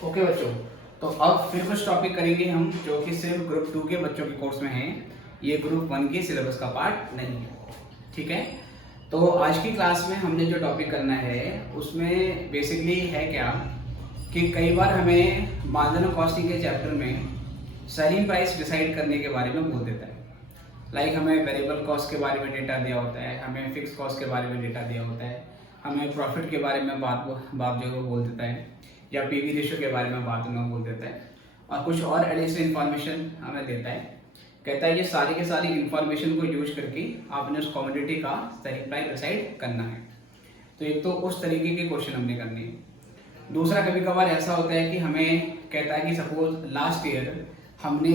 Okay बच्चों, तो अब फिर कुछ टॉपिक करेंगे हम जो कि सिर्फ ग्रुप 2 के बच्चों के कोर्स में हैं। ये ग्रुप 1 के सिलेबस का पार्ट नहीं है, ठीक है। तो आज की क्लास में हमने जो टॉपिक करना है उसमें बेसिकली है क्या कि कई बार हमें मार्जिनल कॉस्टिंग के चैप्टर में सेलिंग प्राइस डिसाइड करने के बारे में बोल देता है। लाइक हमें वेरिएबल कॉस्ट के बारे में डेटा दिया होता है, हमें फिक्स कॉस्ट के बारे में डेटा दिया होता है, हमें प्रॉफिट के बारे में बात जो बोल देता है, या पीवी रेशियो के बारे में बात में बोल देता है, और कुछ और एडिशनल इन्फॉर्मेशन हमें देता है। कहता है ये सारी के सारी इन्फॉर्मेशन को यूज करके आपने उस कमोडिटी का सेलिंग प्राइस डिसाइड करना है। तो एक तो उस तरीके के क्वेश्चन हमने करने हैं। दूसरा, कभी कभार ऐसा होता है कि हमें कहता है कि सपोज लास्ट ईयर हमने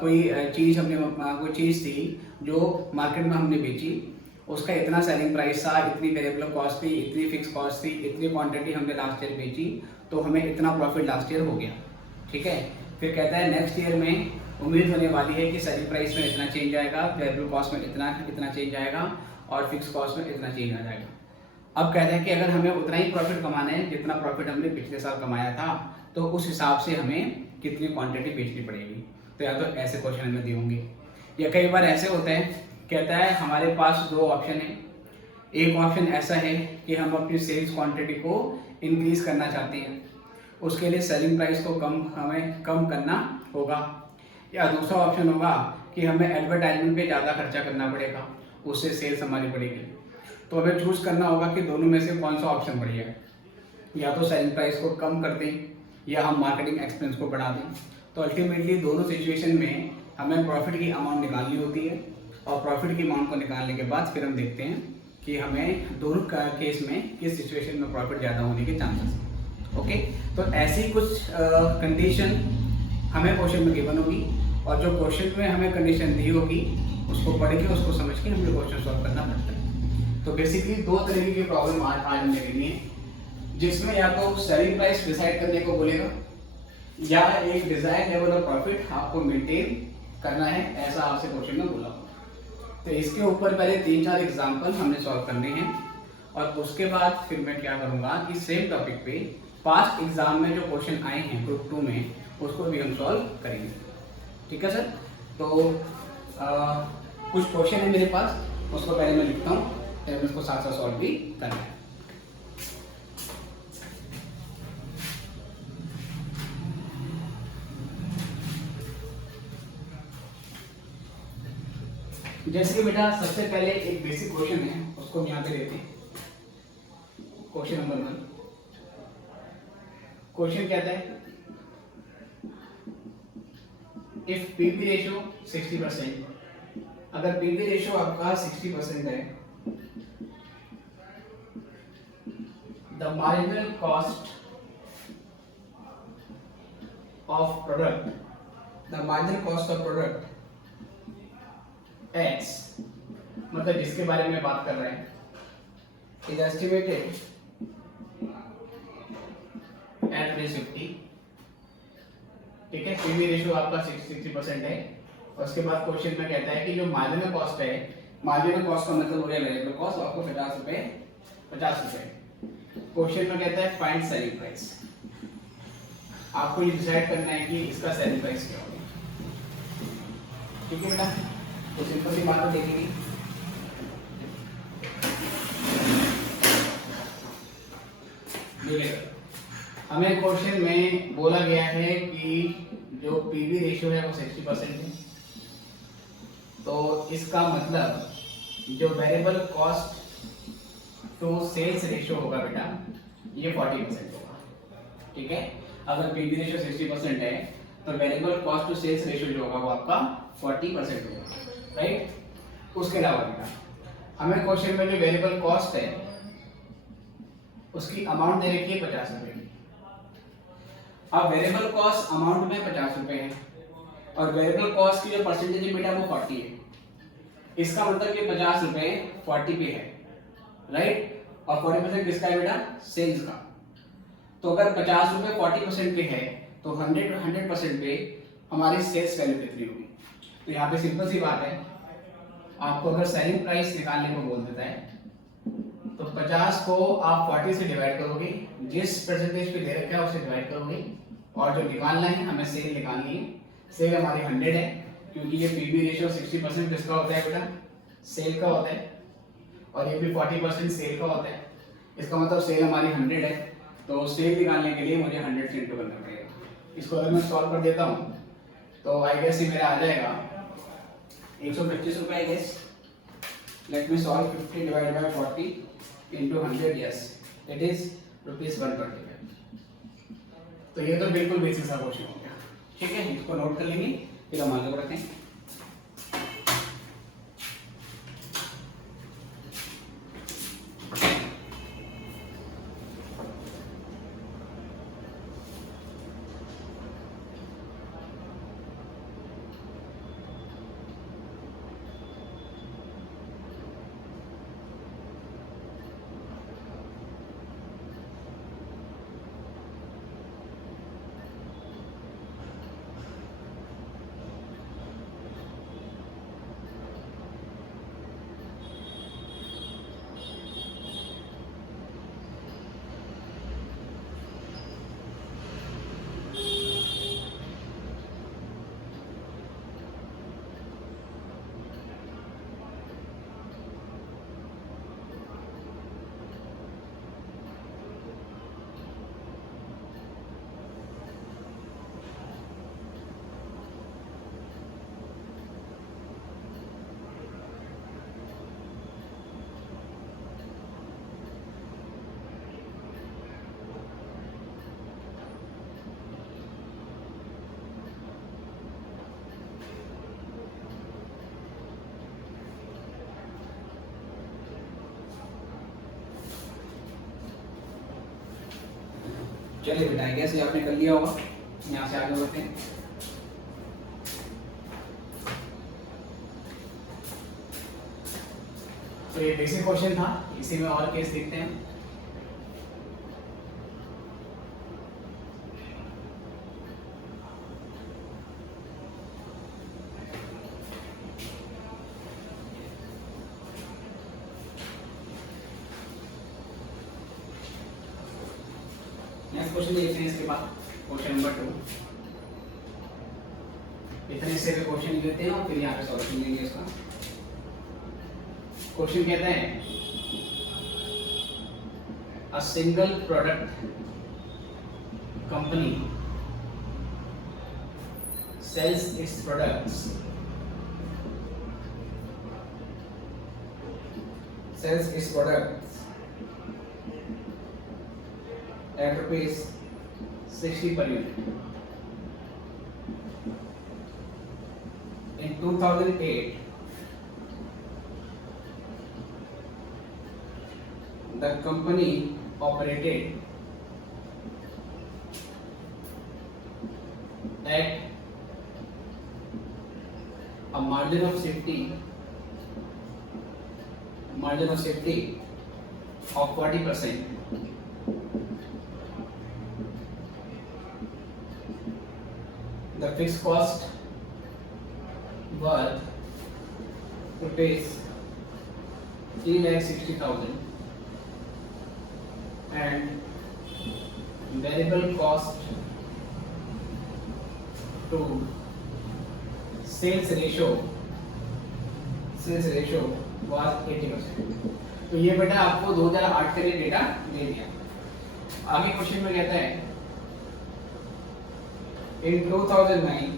कोई चीज़ थी जो मार्केट में हमने बेची, उसका इतना सेलिंग प्राइस था, इतनी वेरिएबल कॉस्ट थी, इतनी फिक्स कॉस्ट थी, इतनी क्वांटिटी हमने लास्ट ईयर बेची, तो हमें इतना प्रॉफिट लास्ट ईयर हो गया, ठीक है। फिर कहता है नेक्स्ट ईयर में उम्मीद होने वाली है कि सेलिंग प्राइस में इतना चेंज आएगा, वेरिएबल कॉस्ट में इतना चेंज आएगा और फिक्स कॉस्ट में इतना चेंज आ जाएगा। अब कहते हैं कि अगर हमें उतना ही प्रॉफिट कमाना है जितना प्रॉफिट हमने पिछले साल कमाया था, तो उस हिसाब से हमें कितनी क्वांटिटी बेचनी पड़ेगी। तो या तो ऐसे क्वेश्चन हमें दिए होंगे, या कई बार ऐसे होते हैं, कहता है हमारे पास दो ऑप्शन है। एक ऑप्शन ऐसा है कि हम अपनी सेल्स क्वांटिटी को इंक्रीज करना चाहते हैं, उसके लिए सेलिंग प्राइस को हमें कम करना होगा। या दूसरा ऑप्शन होगा कि हमें एडवर्टाइजमेंट पे ज़्यादा खर्चा करना पड़ेगा, उससे सेल्स हमारी बढ़ेगी। तो हमें चूज करना होगा कि दोनों में से कौन सा ऑप्शन बढ़िया है। या तो सेलिंग प्राइस को कम कर दें या हम मार्केटिंग एक्सपेंस को बढ़ा दें। तो अल्टीमेटली दोनों सिचुएशन में हमें प्रॉफिट की अमाउंट निकालनी होती है, और प्रॉफिट की अमाउंट को निकालने के बाद फिर हम देखते हैं कि हमें दोनों केस में किस सिचुएशन में प्रॉफिट ज़्यादा होने के चांसेस हैं। ओके, तो ऐसी कुछ कंडीशन हमें क्वेश्चन में गिवन होगी, और जो क्वेश्चन में हमें कंडीशन दी होगी उसको पढ़ के उसको समझ के हमें क्वेश्चन सॉल्व करना पड़ता है। तो बेसिकली दो तरीके की प्रॉब्लम आज हमने लेनी है, जिसमें या तो सेलिंग प्राइस डिसाइड करने को बोलेगा, या एक डिजायर लेवल ऑफ प्रॉफिट आपको मेंटेन करना है, ऐसा आपसे क्वेश्चन में बोला। तो इसके ऊपर पहले 3-4 एग्जांपल हमने सॉल्व करने हैं, और उसके बाद फिर मैं क्या करूंगा कि सेम टॉपिक पे पास्ट एग्जाम में जो क्वेश्चन आए हैं ग्रुप 2 में उसको भी हम सॉल्व करेंगे, ठीक है सर। तो कुछ क्वेश्चन है मेरे पास, उसको पहले मैं लिखता हूँ, फिर उसको साथ साथ सॉल्व भी करना है। जैसे कि बेटा सबसे पहले एक बेसिक क्वेश्चन है, उसको हम यहाँ पे लेते हैं। Question number 1। क्वेश्चन कहता है इफ पीवी रेशियो 60%, अगर पीवी रेशियो आपका 60% है, the marginal cost of product, the marginal cost of product X, मतलब जिसके बारे में बात कर रहे हैं, इज एस्टिमेटेड एट 50, ठीक है। पीवी रेशियो आपका 60% है। उसके बाद क्वेश्चन में कहता है कि जो मार्जिनल कॉस्ट है, मार्जिनल कॉस्ट का मतलब हो गया वेरिएबल कॉस्ट, आपको 50 रुपए। क्वेश्चन में कहता है फाइंड सेलिंग प्राइस, आपको ये डिसाइड करना है कि इसका सेलिंग प्राइस क्या होगा, ठीक है बेटा। तो सिंपल सी बात देखेंगे, हमें क्वेश्चन में बोला गया है कि जो पीवी रेशियो है वो 60% है, तो इसका मतलब जो variable cost to sales ratio होगा बेटा ये 40% होगा, ठीक है। अगर पीवी रेशियो 60% है तो variable cost to sales ratio जो होगा वो आपका 40% होगा, राइट। उसके अलावा बेटा हमें क्वेश्चन में जो वेरिएबल कॉस्ट है उसकी अमाउंट दे रखी है 50 रुपए की। अब वेरिएबल कॉस्ट अमाउंट में 50 रुपए है, और वेरिएबल कॉस्ट की जो परसेंटेज है बेटा वो 40 है। इसका मतलब ये 50 रुपए 40 पे है, राइट। और 40% किसका है बेटा, सेल्स का। तो अगर 50 रुपए 40% पे है तो 100% पे हमारी सेल्स वैल्यू कितनी होगी। तो यहाँ पे सिंपल सी बात है, आपको अगर सेलिंग प्राइस निकालने को बोल देता है तो 50 को आप 40 से डिवाइड करोगे, जिस परसेंटेज पे दे रखा है उससे डिवाइड करोगे, और जो निकालना है हमें सेल निकालनी है। सेल हमारी 100 है क्योंकि ये पीवी रेशियो 60% किसका होता है बेटा, सेल का होता है, और ये भी 40% सेल का होता है। इसका मतलब सेल हमारी 100 है, तो सेल निकालने के लिए मुझे 100 से इंटू करना पड़ेगा। इसको अगर मैं सॉल्व कर देता हूँ तो आई गेस ये मेरा आ जाएगा 125 रुपये। I guess let me solve 50 divide by 40 into 100, yes it is ₹125। तो ये तो बिल्कुल बेसिक सा क्वेश्चन हो गया। ठीक है, इसको नोट कर लेंगे, फिर हम आगे बढ़ते हैं। चलिए बेटा, गैस ये आपने कर लिया होगा। यहाँ से आगे बढ़ते हैं। तो ये बेसिक क्वेश्चन था, इसी में और केस देखते हैं। नेक्स्ट क्वेश्चन देखते हैं। इसके बाद क्वेश्चन नंबर 2। इतने से क्वेश्चन लेते हैं और फिर यहाँ पे सॉल्यूशन लेंगे इसका। क्वेश्चन कहता है a single product company sells its products at ₹60 per unit. In 2008, the company operated at a margin of safety of 40%. The fixed cost were ₹3,60,000 and variable cost to sales ratio was 80%. तो ये बेटा आपको 2008 के लिए data दे दिया। आगे question में कहता है in 2009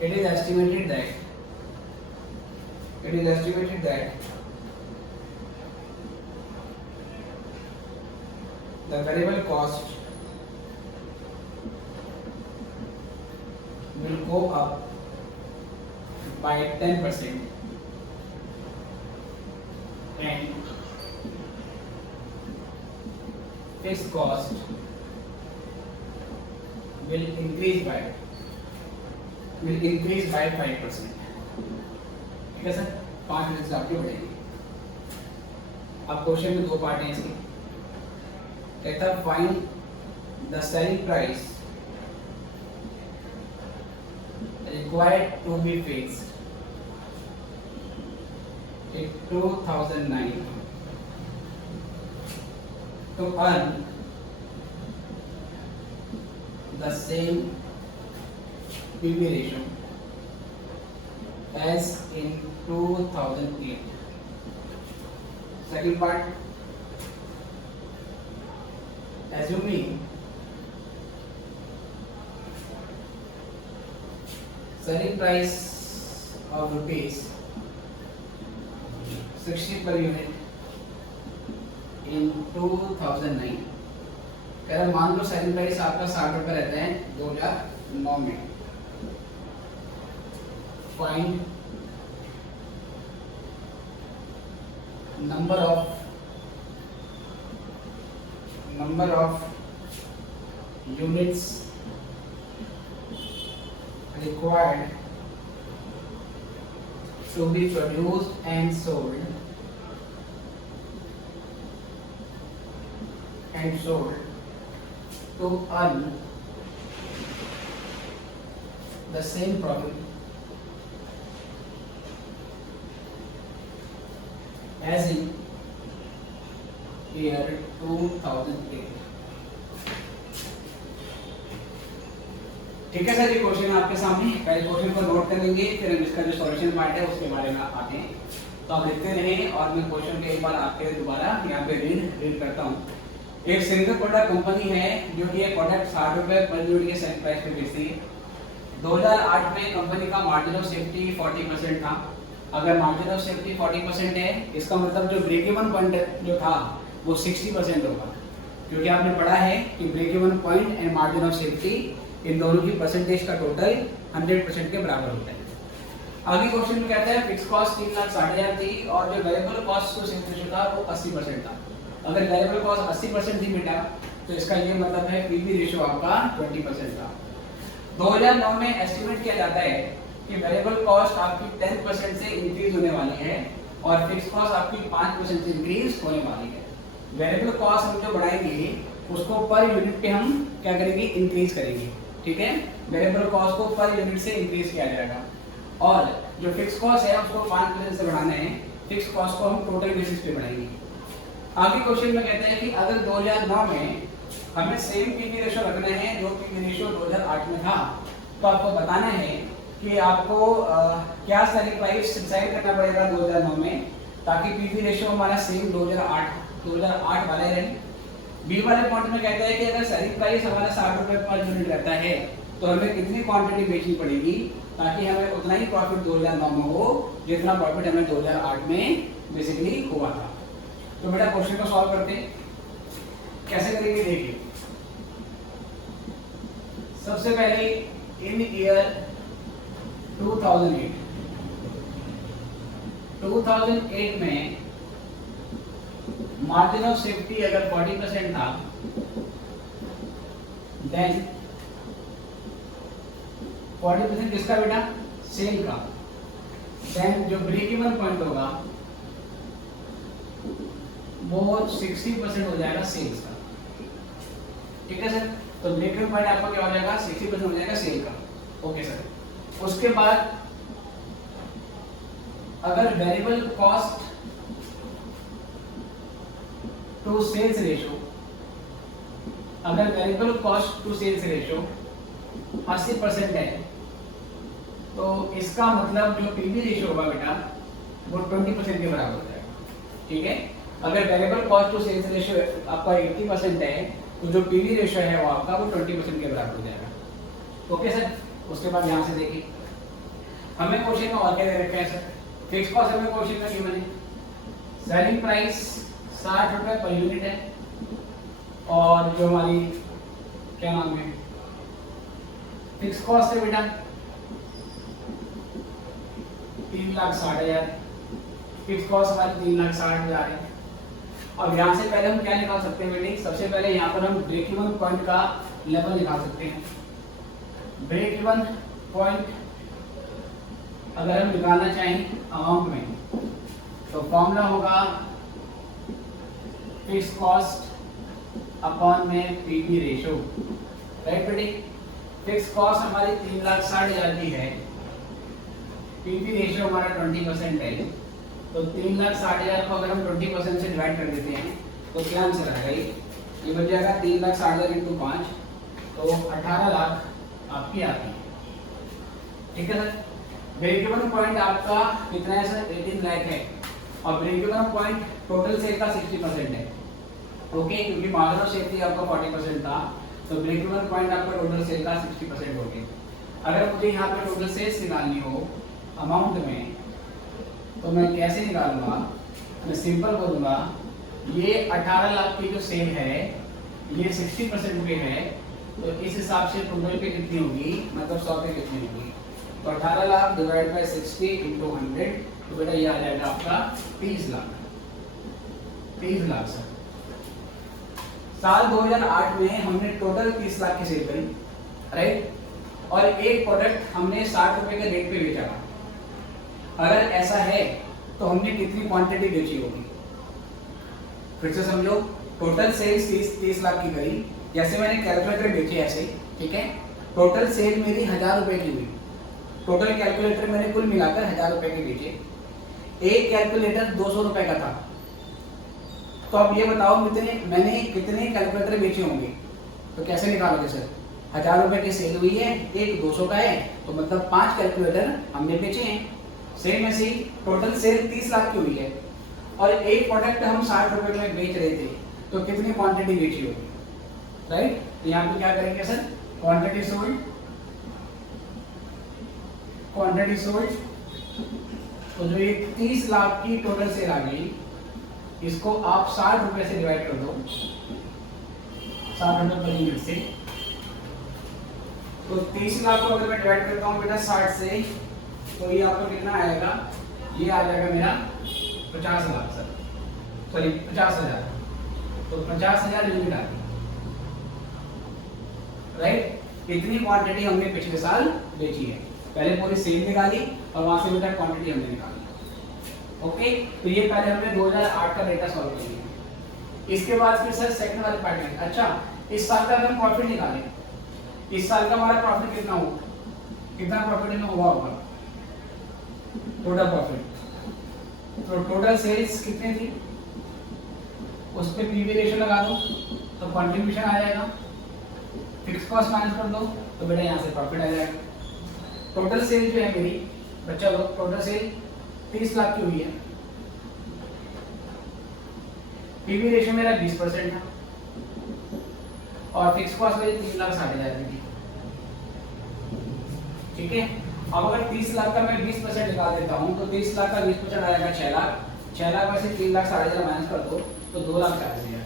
it is estimated that the variable cost will go up by 10% and fixed cost will increase by 5%. ठीक है सर, 5 मिनट से आपकी बढ़ेगी। अब क्वेश्चन में 2 पार्ट हैं इसके। कहता है find the selling price required to be fixed in 2009 to earn the same PV ratio as in 2008. Second part, assuming selling price of rupees 60 per unit in 2009. कह रहा मान लो सेलिंग प्राइस आपका 60 रुपये रहता है 2009 में. Find number of units required to be produced and sold to earn the same profit as in year 2008. ठीक है सर, ये क्वेश्चन आपके सामने. पहले क्वेश्चन को नोट कर लेंगे, फिर हम इसका जो सॉल्यूशन पार्ट है उसके बारे में आते हैं. तो आप लिखते रहें और मैं क्वेश्चन के एक बार आपके दोबारा यहाँ पे रीड करता हूँ. एक सिंगल प्रोडक्ट कंपनी है जो कि ये प्रोडक्ट 60 रुपये पर यूनिट के सेल प्राइस पे बेचती है. 2008 में कंपनी का मार्जिन ऑफ सेफ्टी 40% था. अगर मार्जिन ऑफ सेफ्टी 40% है, इसका मतलब जो ब्रेक इवन पॉइंट जो था वो 60% होगा, क्योंकि आपने पढ़ा है कि break even point and margin of safety इन दोनों की परसेंटेज का टोटल 100% के बराबर होता है. आगे क्वेश्चन में कहता है फिक्स कॉस्ट 3,60,000 थी और जो variable cost to sales ratio था वो 80% था. अगर वेरिएबल कॉस्ट 80% थी बेटा, तो इसका ये मतलब है पीवी रेशियो आपका 20% था. 2009 में एस्टिमेट किया जाता है कि वेरिएबल कॉस्ट आपकी 10% से इंक्रीज होने वाली है और फिक्स कॉस्ट आपकी 5% से इंक्रीज होने वाली है. वेरिएबल कॉस्ट हम जो बढ़ाएंगे उसको पर यूनिट पे हम क्या करेंगे, इंक्रीज करेंगे. ठीक है, वेरिएबल कॉस्ट को पर यूनिट से इंक्रीज किया जाएगा और जो फिक्स कॉस्ट है उसको 5% से बढ़ाना है. फिक्स कॉस्ट को हम टोटल बेसिस पे बढ़ाएंगे. आगे क्वेश्चन में कहते हैं कि अगर 2009 में हमें सेम पीवी रेशियो रखना है जो पीवी रेशियो 2008 में था, तो आपको बताना है कि आपको क्या सेलिंग प्राइस डिसाइड करना पड़ेगा 2009 में, ताकि पीवी रेशियो हमारा सेम 2008 वाले रहे. बी वाले पॉइंट में कहता है कि अगर सेलिंग प्राइस हमारा 60 रुपये पर यूनिट रहता है तो हमें कितनी क्वांटिटी बेचनी पड़ेगी ताकि हमें उतना ही प्रॉफिट 2009 में हो जितना प्रॉफिट हमें 2008 में बेसिकली हुआ था. तो बेटा क्वेश्चन को सॉल्व करते हैं. कैसे करेंगे देखिए. सबसे पहले इन ईयर 2008 में मार्जिन ऑफ सेफ्टी अगर 40% था, देन 40% किसका बेटा, सेल का. देन जो ब्रेक इवन पॉइंट होगा वो 60% हो जाएगा सेल्स का. ठीक है सर, तो ब्रेक इवन पॉइंट आपका क्या हो जाएगा, 60% हो जाएगा सेल का. Okay sir. उसके बाद अगर variable cost to sales ratio, अगर variable cost to sales ratio 80% है, तो इसका मतलब जो पीवी रेशियो होगा बेटा वो 20% के बराबर हो जाएगा. ठीक है, अगर variable cost to sales ratio आपका 80% है तो जो पीवी रेशियो है वो आपका वो 20% के बराबर हो जाएगा. Okay sir. उसके बाद यहाँ से देखिए हमें क्वेश्चन में और क्या दे रखा है सर. फिक्स कॉस्ट हमें क्वेश्चन में गिवन है, सेलिंग प्राइस 60 रुपये पर यूनिट है और जो हमारी क्या नाम है फिक्स कॉस्ट है बेटा 3,60,000. फिक्स कॉस्ट हमारी 3,60,000 है. और यहाँ से पहले हम क्या निकाल सकते हैं बेटे, सबसे पहले यहाँ पर हम ब्रेक इवन पॉइंट का लेवल निकाल सकते हैं. ब्रेक इवन पॉइंट अगर हम निकालना चाहें अमाउंट में तो फॉर्मूला होगा फिक्स कॉस्ट अपॉन में पीवी रेशियो. राइट बेटे. फिक्स कॉस्ट हमारी 3,60,000 की है, पीवी रेशियो हमारा 20% है, तो 3,60,000 को अगर हम 20% से डिवाइड कर देते हैं तो क्या आंसर आएगा, ये बन जाएगा 3,60,000 इंटू 5, तो 18 लाख आपकी आती है। ठीक है सर। ब्रेक इवन पॉइंट आपका कितना है सर? 18 लाख है, और break even point total sale का 60% है। ओके, क्योंकि मार्जिन ऑफ सेफ्टी आपका 40% था, तो ब्रेक इवन पॉइंट आपका टोटल सेल का 60% हो गया। अगर मुझे यहाँ पे टोटल सेल्स निकालनी हो अमाउंट में, तो मैं कैसे निकालूंगा? मैं सिंपल बोलूंगा, ये 18 लाख की जो सेल है ये 60% पे है, तो इस हिसाब से टोटल पे कितनी होगी, मतलब 100 पे कितनी होगी? तो 18 लाख डिवाइड बाय 60 इंटू 100, तो बेटा ये आ जाएगा आपका 30 लाख। 30 लाख सर। साल 2008 में हमने टोटल 30 लाख की सेल करी, राइट, और एक प्रोडक्ट हमने 60 रुपए के रेट पे बेचा था। अगर ऐसा है तो हमने कितनी क्वांटिटी बेची होगी? फिर से समझो, टोटल सेल्स 30 लाख की करी, जैसे मैंने कैलकुलेटर बेचे ऐसे, ठीक है। टोटल सेल मेरी 1000 रुपए की हुई, टोटल कैलकुलेटर मैंने कुल मिलाकर 1000 रुपए के बेचे। एक कैलकुलेटर 200 रुपए का था, तो अब ये बताओ मैंने कितने कैलकुलेटर बेचे होंगे? तो कैसे निकालोगे सर? 1000 रुपए की सेल हुई है, एक 200 का है, तो मतलब 5 कैलकुलेटर हमने बेचे हैं। सेम ऐसे ही टोटल सेल 30 लाख की हुई है, और एक प्रोडक्ट हम 60 रुपए में बेच रहे थे, तो कितनी क्वांटिटी बेची होगी? राइट, तो यहाँ पे क्या करेंगे सर? क्वांटिटी सोल्ड, तो जो ये 30 लाख की टोटल सेल आ गई, इसको आप 60 रुपए से डिवाइड कर दो, 60 रुपए पर यूनिट से। तो 30 लाख को अगर मैं डिवाइड करता हूँ बेटा 60 से, तो ये आपको कितना आएगा? ये आ जाएगा मेरा 50 लाख सर, सॉरी 50,000। तो 50,000 यूनिट आ गई, राइट। इतनी क्वांटिटी हमने पिछले साल बेची है। पहले पूरी सेल निकाली और वहां से बेटा क्वांटिटी हमने निकाली। ओके, तो ये पहले हमने 2008 का डेटा सॉल्व कर लिया। इसके बाद फिर सर सेकंड वाले पार्ट में, अच्छा इस साल का हम प्रॉफिट निकालें, इस साल का हमारा प्रॉफिट कितना होगा? कितना प्रॉफिट में हुआ होगा? टोटल प्रॉफिट, तो टोटल सेल्स कितने थी, उस पे पीवी रेशियो लगा दो, तो कंट्रीब्यूशन आ जाएगा। फिक्स कॉस्ट माइनस कर दो, तो बेटा यहाँ से प्रॉफिट आ जाएगा। टोटल सेल जो है मेरी बच्चा लोग, टोटल सेल 30 लाख की हुई है, पीवी रेशियो मेरा 20% था, और फिक्स कॉस्ट मेरी 3,60,000 की। ठीक है, अब अगर 30 लाख का मैं 20% निकाल देता हूँ, तो 30 लाख का 20% आएगा 6 लाख। 6 लाख में से 3,60,000 माइनस कर दो, तो 2,40,000।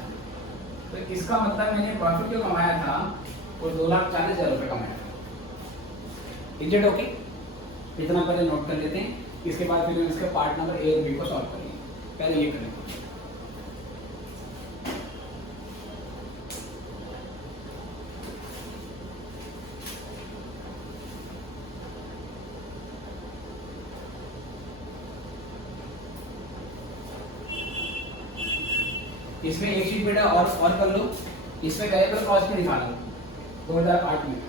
तो इसका मतलब मैंने प्रॉफिट जो कमाया था वो 2,40,000 रुपये कमाया था। Is it okay? इतना पहले नोट कर लेते हैं, इसके बाद फिर इसके पार्ट नंबर ए और बी को सॉल्व करेंगे। पहले ये करें। इसमें एक शीट बेटा और कर लो, इसमें वेरिएबल कॉस्ट भी निकालो 2008 में।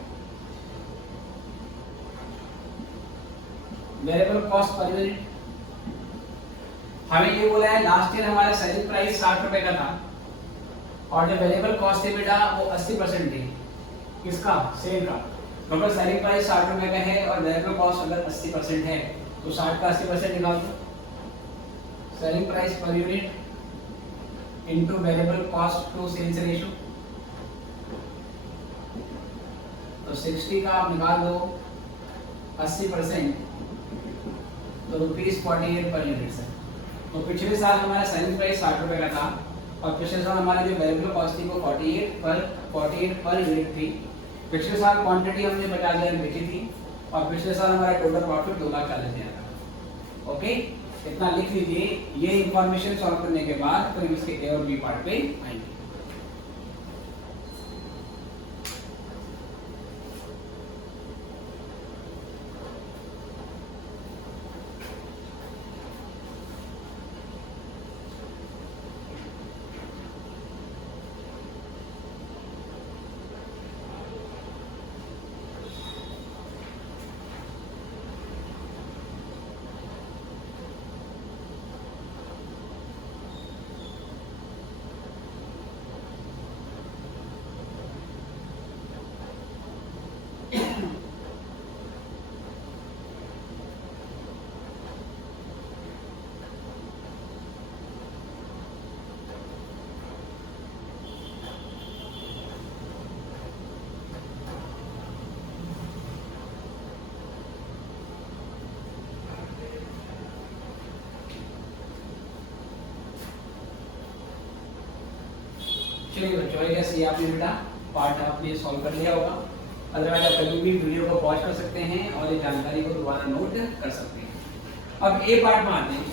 वेरिएबल कॉस्ट पर यूनिट हमें ये बोला है, लास्ट ईयर हमारा सेलिंग प्राइस 60 रुपए का था, और जो वेरिएबल कॉस्ट है बेटा वो 80% थी। किसका? सेल का। तो अगर सेलिंग प्राइस 60 रुपए का है और वेरिएबल कॉस्ट अगर 80% है, तो 60 का 80% निकाल दो। Selling price per unit into variable cost to sales ratio, तो 60 का आप निकाल दो 80%, तो ₹48 पर यूनिट सर। तो पिछले साल हमारा सेलिंग प्राइस 60 रुपए का था, और पिछले साल हमारी जो वेरिएबल कॉस्ट थी वो 48 पर यूनिट थी। पिछले साल क्वांटिटी हमने 50,000 बेची थी, और पिछले साल हमारा टोटल प्रॉफिट 2,40,000 था। ओके, इतना लिख लीजिए। ये इंफॉर्मेशन सॉल्व करने के बाद फिर इसके ए और बी पार्ट पे आएंगे। चलिए बच्चों, आई गेस ये आपने बेटा पार्ट आपने सॉल्व कर लिया होगा। अदरवाइज आप कभी भी वीडियो को पॉज कर सकते हैं और ये जानकारी को दोबारा नोट कर सकते हैं। अब ए पार्ट में आते हैं।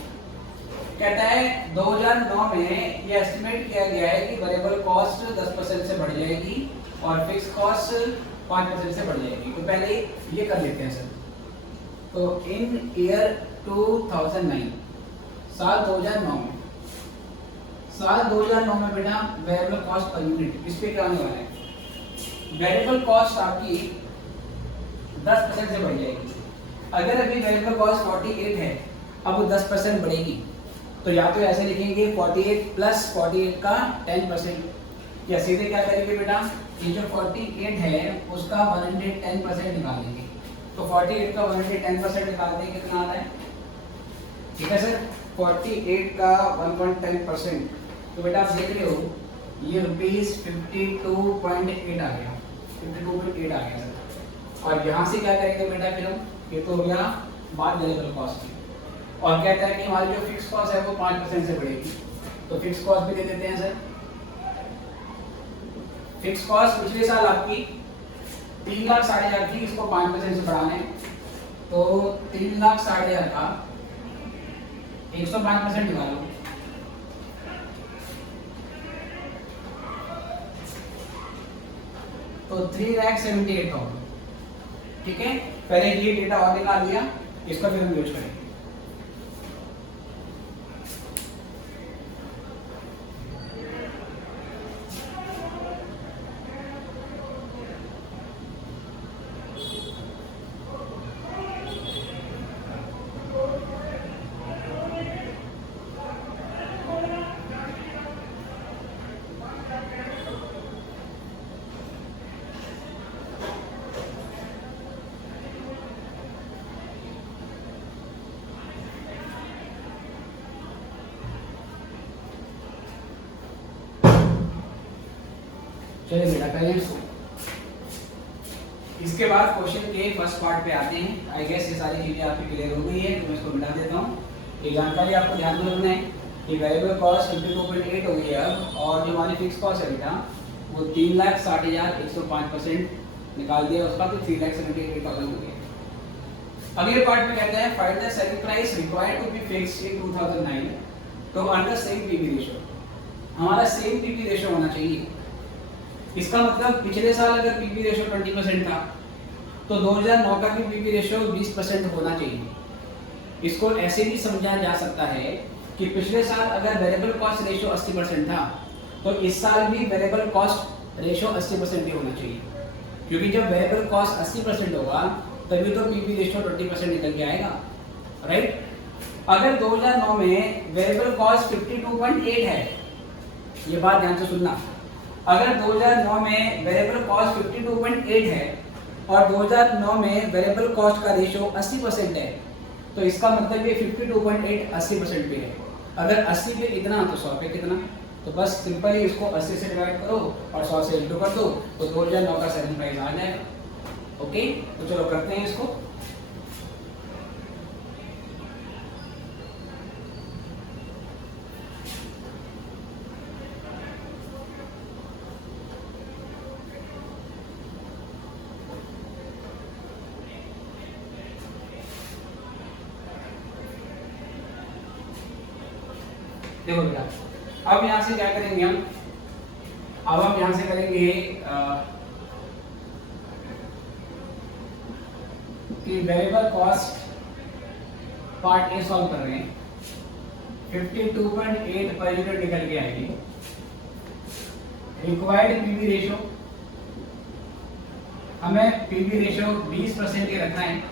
कहता है 2009 में ये एस्टिमेट किया गया है कि वेरिएबल कॉस्ट 10% से बढ़ जाएगी और फिक्स कॉस्ट 5% से बढ़ जाएगी। तो पहले ये कर लेते हैं सर। तो इन ईयर 2009, साल 2009 में, साल 2009 में बेटा वेरिएबल कॉस्ट पर यूनिट इस पे क्या होने वाला है, वेरिएबल कॉस्ट आपकी 10% से बढ़ जाएगी। अगर अभी वेरिएबल कॉस्ट 48 है, अब वो 10% बढ़ेगी, तो या तो ऐसे लिखेंगे 48 प्लस 48 का 10%, या सीधे क्या करेंगे बेटा, ये जो 48 है उसका 110% निकाल देंगे। तो 48 का 110% निकालते हैं, कितना आता है, ठीक है सर, 48 का 110%, तो बेटा आप देख रहे हो ये ₹52.8 आ गया, 52.8 आ गया सर। और यहाँ से क्या करेंगे बेटा फिर हम, ये तो हो गया बात वेरिएबल कॉस्ट की, और कहता है कि हमारी जो फिक्स कॉस्ट है वो 5% से बढ़ेगी। तो फिक्स कॉस्ट भी दे देते हैं सर। फिक्स कॉस्ट पिछले साल आपकी 3,60,000 थी, इसको 5% से बढ़ाना है, तो 3,60,000 का 105% निकालो, तो 3,78,000। ठीक है, पहले ये डेटा और निकाल दिया, इसका फिर हम यूज करेंगे। चलिए बेटा करें इसको। इसके बाद क्वेश्चन के फर्स्ट पार्ट पे आते हैं। आई गेस ये सारी चीजें आपकी क्लियर हो गई है, तो मैं इसको मिटा देता हूँ। ये जानकारी आपको ध्यान में रखना है कि वेरिएबल कॉस्ट 52.8 हो गई है अब, और जो हमारी फिक्स कॉस्ट है बेटा वो 3,60,000, 105% निकाल दिया उसका, तो 3,78,000 हो गया। अगले पार्ट में कहता है find the selling price required to be fixed in 2009 तो अंडर सेम पीवी रेशियो। हमारा सेम पीवी रेशियो होना चाहिए। इसका मतलब पिछले साल अगर पीवी रेशियो 20% था, तो 2009 का भी पीवी रेशियो 20% होना चाहिए। इसको ऐसे भी समझा जा सकता है कि पिछले साल अगर वेरिएबल कॉस्ट रेशियो 80% था, तो इस साल भी वेरिएबल कॉस्ट रेशियो 80% ही होना चाहिए, क्योंकि जब वेरिएबल कॉस्ट 80% होगा तभी तो पीवी रेशियो 20% निकल के आएगा, राइट। अगर 2009 में वेरिएबल कॉस्ट 52.8 है, ये बात ध्यान से सुनना, अगर 2009 में वेरिएबल कॉस्ट 52.8 है और 2009 में वेरिएबल कॉस्ट का रेशियो 80% है, तो इसका मतलब ये 52.8 80% पे है। अगर 80 पे इतना तो 100 पे कितना, तो बस सिंपली इसको 80 से डिवाइड करो और 100 से इंटू कर दो, तो 2009 का सेलिंग प्राइस आ जाएगा। ओके, तो चलो करते हैं इसको। देखो बेटा, अब यहाँ से क्या करेंगे हम, अब हम यहाँ से करेंगे कि variable cost part A solve कर रहे हैं। 52.8 पर यूनिट निकल के आएगी। रिक्वायर्ड पीवी रेशियो, हमें पीवी रेशियो 20% ही रखना है।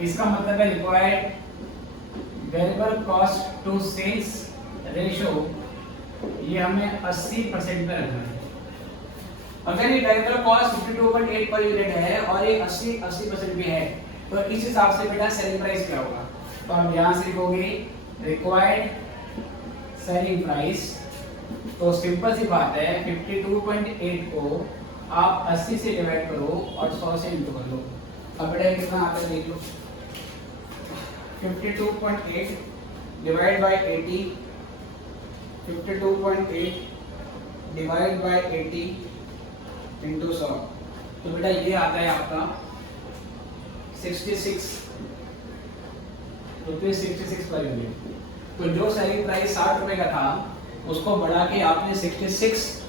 इसका मतलब है required variable cost to sales ratio, ये हमें 80% पे रखना है। अगर ये वेरिएबल कॉस्ट 52.8 पर यूनिट है और ये 80% पे है, तो इस हिसाब से बेटा सेलिंग प्राइस क्या होगा, तो हम यहाँ से लिखोगे रिक्वायर्ड सेलिंग प्राइस। तो सिंपल सी बात है, 52.8 को आप 80 से डिवाइड करो और 100 से इंटू कर लो। अब बेटा कितना आता है देख लो, 52.8 divide by 80, 52.8 divide by 80 into 100, तो बेटा ये आता है आपका 66 रुपये 66 पर यूनिट। तो जो सेलिंग प्राइस 60 रुपये का था उसको बढ़ा के आपने 66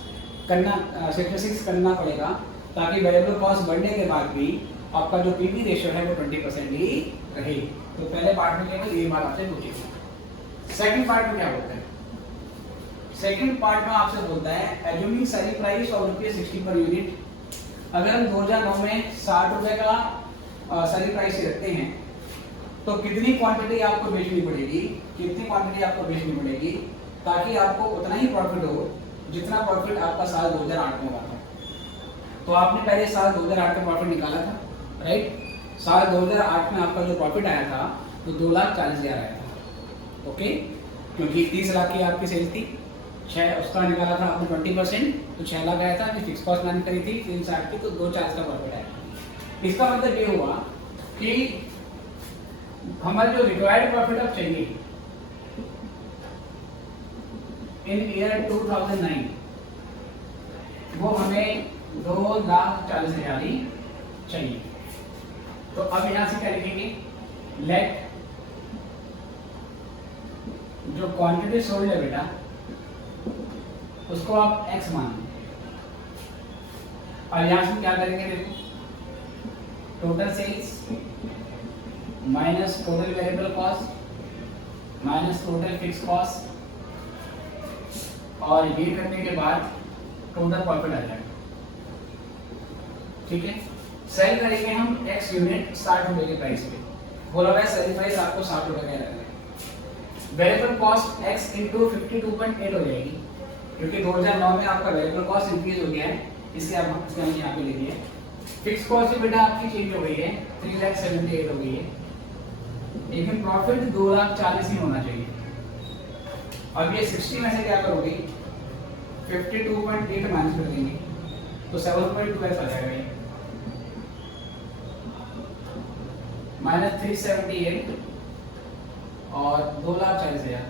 करना पड़ेगा, ताकि वेरिएबल कॉस्ट बढ़ने के बाद भी आपका जो पीवी रेशियो है वो 20% ही रहे। तो पहले पार्ट में केवल ये बात आपसे पूछी। सेकंड पार्ट में क्या बोलते हैं? सेकंड पार्ट में आपसे बोलता है assuming selling price of ₹60 per unit. अगर हम 2009 में 60 रुपये का सेलिंग प्राइस रखते हैं तो कितनी क्वांटिटी आपको बेचनी पड़ेगी, ताकि आपको उतना ही प्रॉफिट हो जितना प्रॉफिट आपका साल 2008 में हुआ था। तो आपने पहले साल 2008 का प्रॉफिट निकाला था, राइट? साल 2008 में आपका जो प्रॉफिट आया था वो 2,40,000 आया था, ओके? क्योंकि 30 लाख की आपकी सेल थी, 6 उसका निकाला था आपने 20%, तो 6 लाख आया था। फिक्स कॉस्ट मैंने करी थी 360 की, तो 2,40,000 का प्रॉफिट आया। इसका मतलब ये हुआ कि हमारा जो रिक्वायर्ड प्रॉफिट अब चाहिए इन ईयर 2009 वो हमें 2,40,000 ही चाहिए। तो अब यहां से क्या लिखेंगे? लेट जो क्वांटिटी सोल्ड है बेटा उसको आप x मान लो, और यहां से क्या करेंगे? देखो, total sales minus total variable cost minus total fix cost, और ये करने के बाद टोटल प्रॉफिट आ जाएगा, ठीक है? सेल करेंगे हम x यूनिट 60 रुपए के प्राइस पे। बोला हुआ है सेलिंग प्राइस आपको 60 रुपए का रखना है। वेरिएबल कॉस्ट x इंटू 52.8 हो जाएगी, क्योंकि 2009 में आपका वेरिएबल कॉस्ट इंक्रीज हो गया है, इसलिए आप हमने यहाँ पे ले लिया। फिक्स कॉस्ट भी बेटा आपकी चेंज हो गई है, 3,78,000 हो गई है, लेकिन प्रॉफिट 2,40,000 ही होना चाहिए। अब ये 60 में से क्या करोगे? 52.8 माइनस कर देंगे तो 7.12 आ जाएगा, ये माइनस 378 और 2,40,000।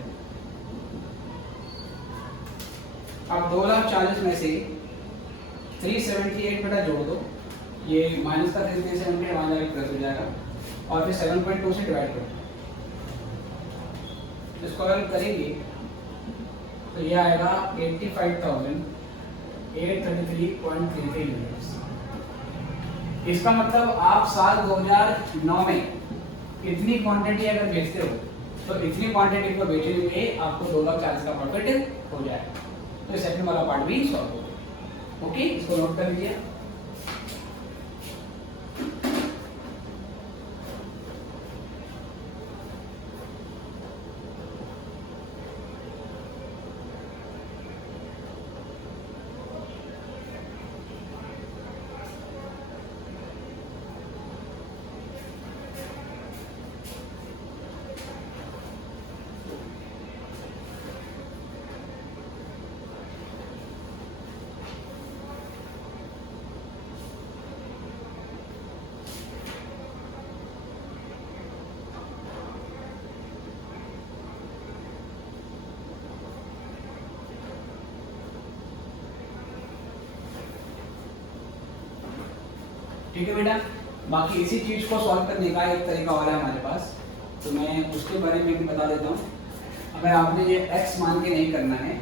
अब 2,40,000 में से 378 बेटा जोड़ दो, ये माइनस का 378 वहां जाकर प्लस हो जाएगा, और फिर 7.2 से डिवाइड करो। इसको अगर करेंगे तो ये आएगा 85,833.33 यूनिट्स। इसका मतलब आप साल 2009 में इतनी क्वांटिटी अगर बेचते हो तो इतनी क्वांटिटी को बेचने में आपको 2,40,000 का प्रॉफिट हो जाएगा। तो सेकंड वाला पार्ट भी सॉल्व हो गया, ओके? इसको नोट कर लीजिए। ठीक है बेटा, बाकी इसी चीज को सॉल्व करने का एक तरीका और है हमारे पास, तो मैं उसके बारे में भी बता देता हूँ। अगर आपने ये x मान के नहीं करना है,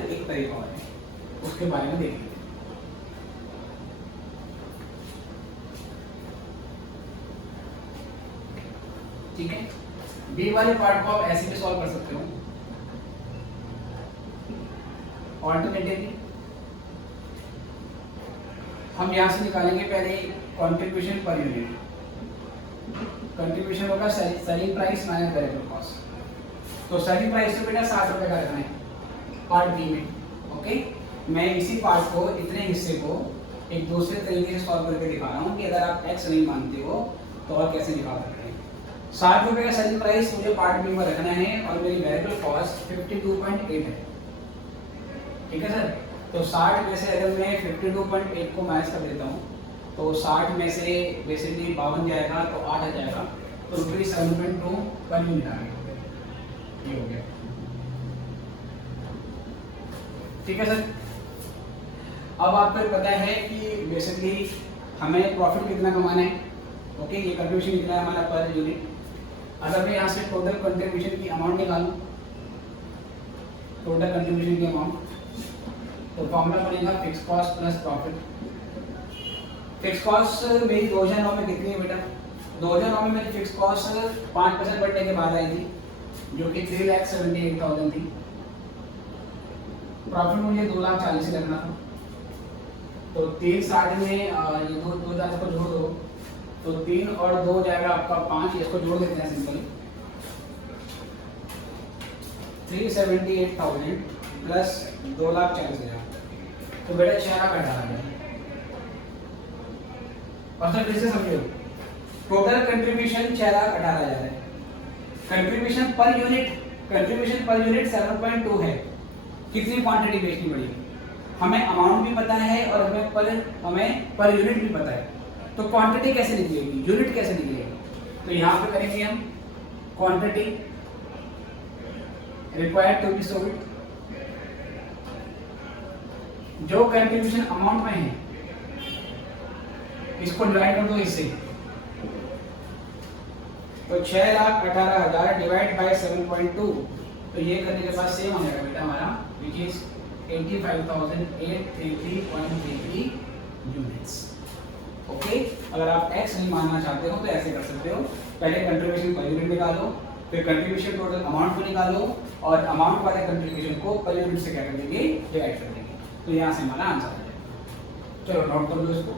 तो एक तरीका और है, उसके बारे में देखिए। ठीक है, बी वाले पार्ट को आप ऐसे भी सॉल्व कर सकते हो। ऑल्टरनेटिवली हम यहाँ से निकालेंगे पहले कंट्रीब्यूशन पर यूनिट। कंट्रीब्यूशन होगा selling price minus variable cost. तो सेलिंग प्राइस तो बेटा 60 रुपये का रखना है पार्ट बी में, ओके? मैं इसी पार्ट को, इतने हिस्से को एक दूसरे तरीके से सॉल्व करके दिखा रहा हूँ कि अगर आप x नहीं मानते हो तो और कैसे निकाल सकते हैं। 60 रुपये का सेलिंग प्राइस मुझे पार्ट बी में रखना है और मेरी वेरिएबल कॉस्ट 52.8 है, ठीक है सर? तो 60 में से अगर मैं 52.8 को माइनस कर देता हूँ तो 60 में से बेसिकली 52 जाएगा तो 8 आ जाएगा, तो ₹7.2 पर यूनिट आ गया, ये हो गया। ठीक है सर। अब आपको पता है कि बेसिकली हमें प्रॉफिट कितना कमाना है। ओके, ये कंट्रीब्यूशन कितना है हमारा पर यूनिट। अगर मैं यहाँ से टोटल कंट्रीब्यूशन की अमाउंट निकालूं, टोटल कंट्रीब्यूशन की अमाउंट, तो फॉर्मूला बनेगा fix cost plus profit. Fix cost मेरी 2009 में कितनी है बेटा? 2009 में मेरी फिक्स कॉस्ट 5% बढ़ने के बाद आई थी, जो कि 3,78,000 थी। प्रॉफिट मुझे 2,40,000 से लगना था, तो 3,60 में ये 2,000 को जोड़ दो, तो 3 और 2 जाएगा आपका 5, इसको जोड़ देते हैं सिंपली। 378,000 प्लस 2,40,000, तो बेटा 6,18,000। और सर फिर से समझो, टोटल कंट्रीब्यूशन 6,18,000 है। कंट्रीब्यूशन पर यूनिट 7.2 है। कितनी क्वांटिटी बेचनी पड़ेगी? हमें अमाउंट भी पता है और हमें पर यूनिट भी पता है, तो क्वांटिटी कैसे निकलेगी, यूनिट कैसे निकलेगी? तो यहाँ पे करेंगे हम quantity required to be sold, जो कंट्रीब्यूशन अमाउंट में है इसको डिवाइड कर दो इससे, तो 6,18,000 डिवाइड बाय 7.2, तो ये करने के बाद सेम हो जाएगा बेटा हमारा, विच इज 85,833.33 यूनिट्स। ओके, अगर आप x नहीं मानना चाहते हो तो ऐसे कर सकते हो, पहले कंट्रीब्यूशन पर यूनिट निकालो, फिर कंट्रीब्यूशन टोटल अमाउंट को निकालो, और अमाउंट वाले कंट्रीब्यूशन को पर यूनिट से क्या कर देंगे, डिवाइड कर देंगे, तो यहाँ से हमारा आंसर आ जाएगा। चलो नोट कर लो इसको।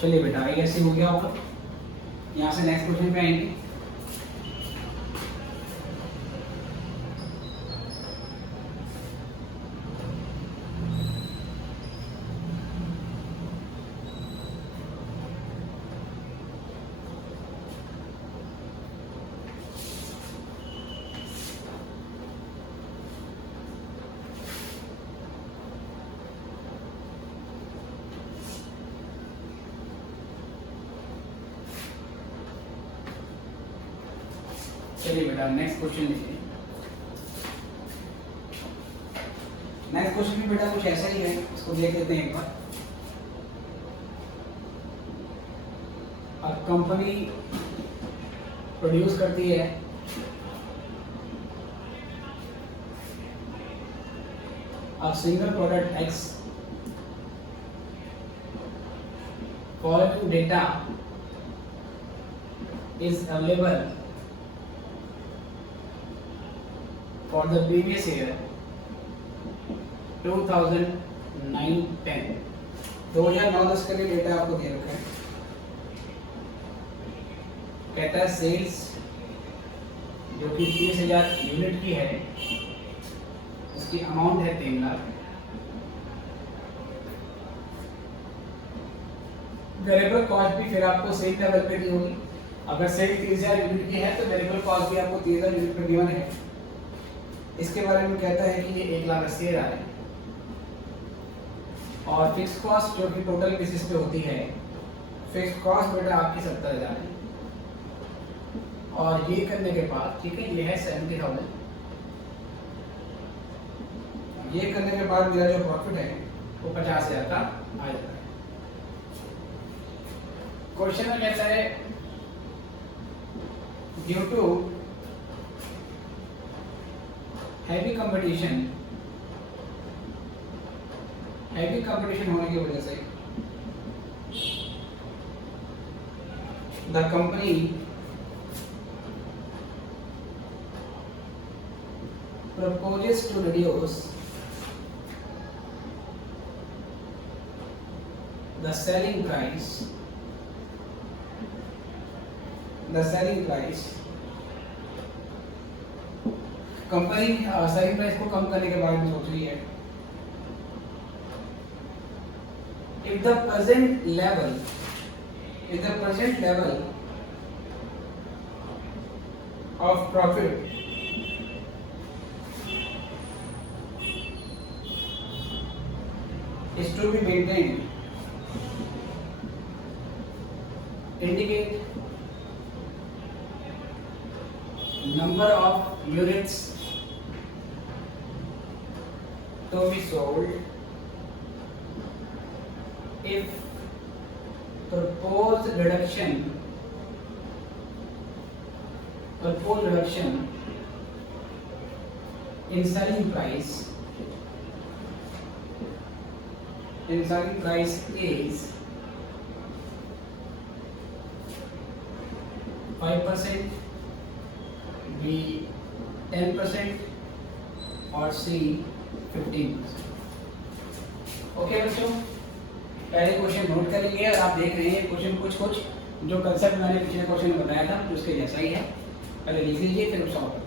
चलिए बेटा, ये ऐसे हो गया होगा। यहाँ से नेक्स्ट क्वेश्चन पे आएंगे। चलिए बेटा नेक्स्ट क्वेश्चन लिखिए। नेक्स्ट क्वेश्चन भी बेटा कुछ ऐसा ही है, इसको देख लेते हैं एक बार। अब कंपनी प्रोड्यूस करती है a single product X, following data is available for the previous year 2009-10। 2009-10 के लिए डेटा आपको दे रखा है। कहता है सेल्स जो कि 30,000 यूनिट की है, उसकी अमाउंट है 3 लाख। वेरिएबल कॉस्ट भी फिर आपको सेम लेवल पे दी होगी। अगर सेल 30,000 यूनिट की है तो वेरिएबल कॉस्ट भी आपको 30,000 यूनिट पर गिवन है। इसके बारे में कहता है कि ये 1,80,000 है, और फिक्स कॉस्ट जो कि टोटल बेसिस पे होती है, फिक्स कॉस्ट बेटा आपकी 70,000 है। और ये करने के बाद ठीक है, ये है 70,000। ये करने के बाद मेरा जो प्रॉफिट है वो 50,000 का आ जाता है। क्वेश्चन में कहता है ड्यू टू हैवी कंपटीशन होने की वजह से the company proposes to reduce the selling price company selling price को कम करने के बारे में सोच रही है। if the present level of profit is to be maintained, indicate number of units to be sold if proposed reduction in selling price is 5%, B 10% और C 15%। Okay बच्चों, पहले क्वेश्चन नोट कर लीजिए और आप देख रहे हैं क्वेश्चन कुछ जो कंसेप्ट मैंने पिछले क्वेश्चन में बताया था उसके जैसा ही है। पहले लिख लीजिए फिर सॉल्व करते हैं।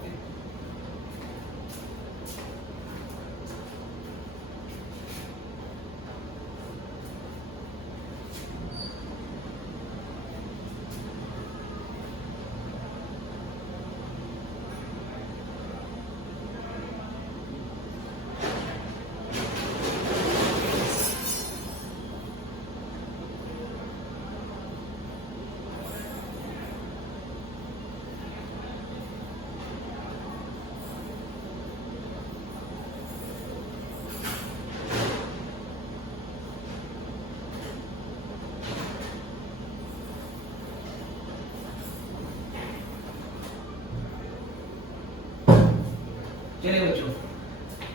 चलिए बच्चों,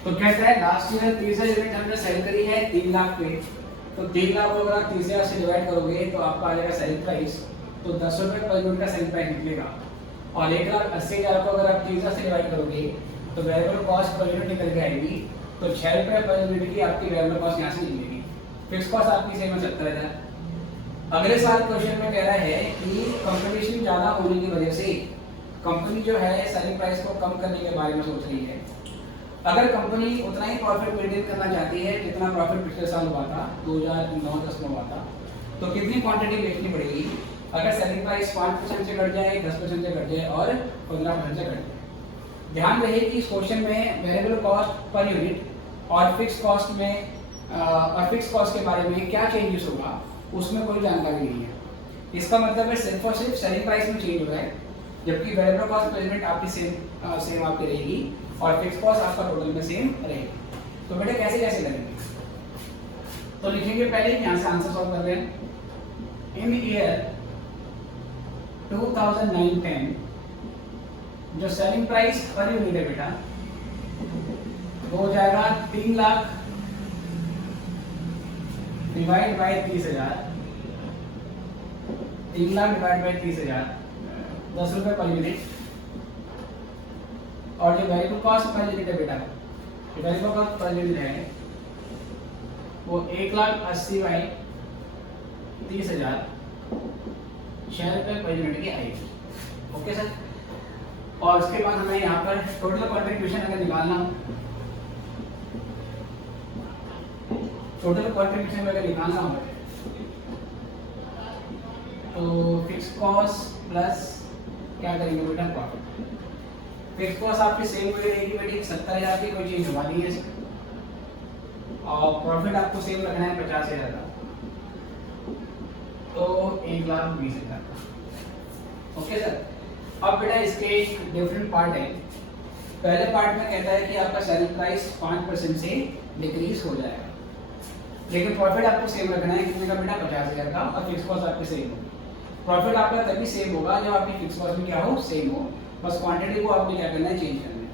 तो कहता है लास्ट ईयर 30,000 यूनिट हमने सेल करी है 3 लाख पे। तो 3 लाख को अगर आप 30,000 से डिवाइड करोगे तो आपका आ जाएगा सेलिंग प्राइस, तो 10 रुपये पर यूनिट का सेलिंग प्राइस निकलेगा। और 1,80,000 को अगर आप 30,000 से डिवाइड करोगे तो वेरिएबल कॉस्ट पर यूनिट निकल के आएगी, तो 6 रुपये पर यूनिट की आपकी वेरिएबल कॉस्ट यहाँ से निकलेगी। फिक्स कॉस्ट आपकी सेम है 70,000। अगले साल क्वेश्चन में कह रहा है कि कंपटीशन ज़्यादा होने की वजह से कंपनी जो है सेलिंग प्राइस को कम करने के बारे में सोच रही है। अगर कंपनी उतना ही प्रॉफिट मेंटेन करना चाहती है जितना प्रॉफिट पिछले साल हुआ था 2009-10 में हुआ था, तो कितनी क्वांटिटी बेचनी पड़ेगी? अगर सेलिंग प्राइस 5% से घट जाए, 10% से घट जाए और 15% से घट जाए। ध्यान रहे कि इस क्वेश्चन में वेरिएबल कॉस्ट पर यूनिट और फिक्स कॉस्ट के बारे में क्या चेंजेस होगा उसमें कोई जानकारी नहीं है। इसका मतलब है सिर्फ और सिर्फ सेलिंग प्राइस में चेंज हो रहा है, जबकि वेरिएबल कॉस्ट पर यूनिट आपकी सेम आपकी रहेगी और फिक्स कॉस्ट आपका टोटल में सेम रहेगी। तो बेटा कैसे करेंगे? तो लिखेंगे पहले यहाँ से आंसर सॉल्व कर रहे हैं। इन ईयर 2009-10 जो सेलिंग प्राइस पर यूनिट है बेटा वो हो जाएगा 3 lakh divide by 30,000, 3 lakh divide by 30,000 10 रुपये पर यूनिट। और जो वेरिएबल कॉस्ट पर यूनिट है बेटा, वेरिएबल कॉस्ट पर यूनिट है वो 1,80,000 बाई 30,000 6 रुपये पर यूनिट की आएगी। Okay sir. और उसके बाद हमें यहाँ पर टोटल कंट्रीब्यूशन अगर निकालना हो, टोटल कंट्रीब्यूशन में अगर निकालना हो तो फिक्स कॉस्ट प्लस क्या करेंगे बेटा प्रॉफिट। फिक्स कॉस्ट आपकी सेम वही रहेगी बेटी 70,000 की, कोई चीज हुआ नहीं है इसमें। और प्रॉफिट आपको सेम रखना है 50,000 का, तो 1,20,000 का। Okay sir. अब बेटा इसके डिफरेंट पार्ट है। पहले पार्ट में कहता है कि आपका सेलिंग प्राइस 5% से डिक्रीज हो जाएगा, लेकिन प्रॉफिट आपको सेम रखना है कितने का बेटा 50,000 का, और फिक्स कॉस्ट आपकी सेम होगी। प्रॉफिट आपका तभी सेम होगा जब आपकी फिक्स कॉस्ट में क्या हो सेम हो, बस क्वांटिटी को आपने क्या करना है चेंज करना है।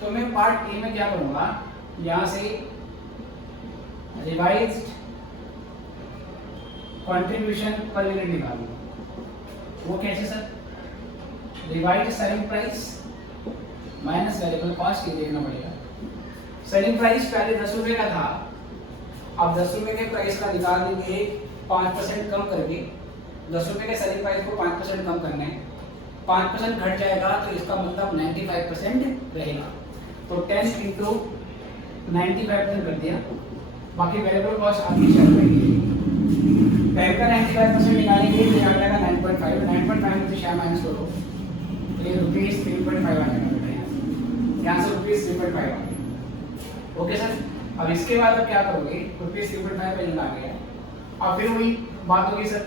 तो मैं पार्ट ए में क्या करूँगा, यहाँ से रिवाइज्ड कंट्रीब्यूशन पर यूनिट निकालूंगा। वो कैसे sir? Revised selling price minus variable cost ये देखना पड़ेगा। सेलिंग प्राइस पहले 10 रुपए का था, अब 10 रुपए के प्राइस का निकाल देंगे 5% कम करके। 10 रुपए के सेलिंग प्राइस को 5% कम करना है, 5% घट जाएगा तो इसका मतलब 95% रहेगा। तो 10 इंटू 95% कर दिया, बाकी वेरिएबल कॉस्ट आपकी चल रही है। 10 का 95% निकालेंगे तो आ जाएगा 9.5, 9.5 में से माइनस करो तो ये रुपीज 3.5 आ जाएगा बेटा, यहाँ से रुपीज 3.5 आ गया। ओके सर, अब इसके बाद अब क्या करोगे, रुपीज 3.5 पे आ गया। अब फिर वही बात होगी सर,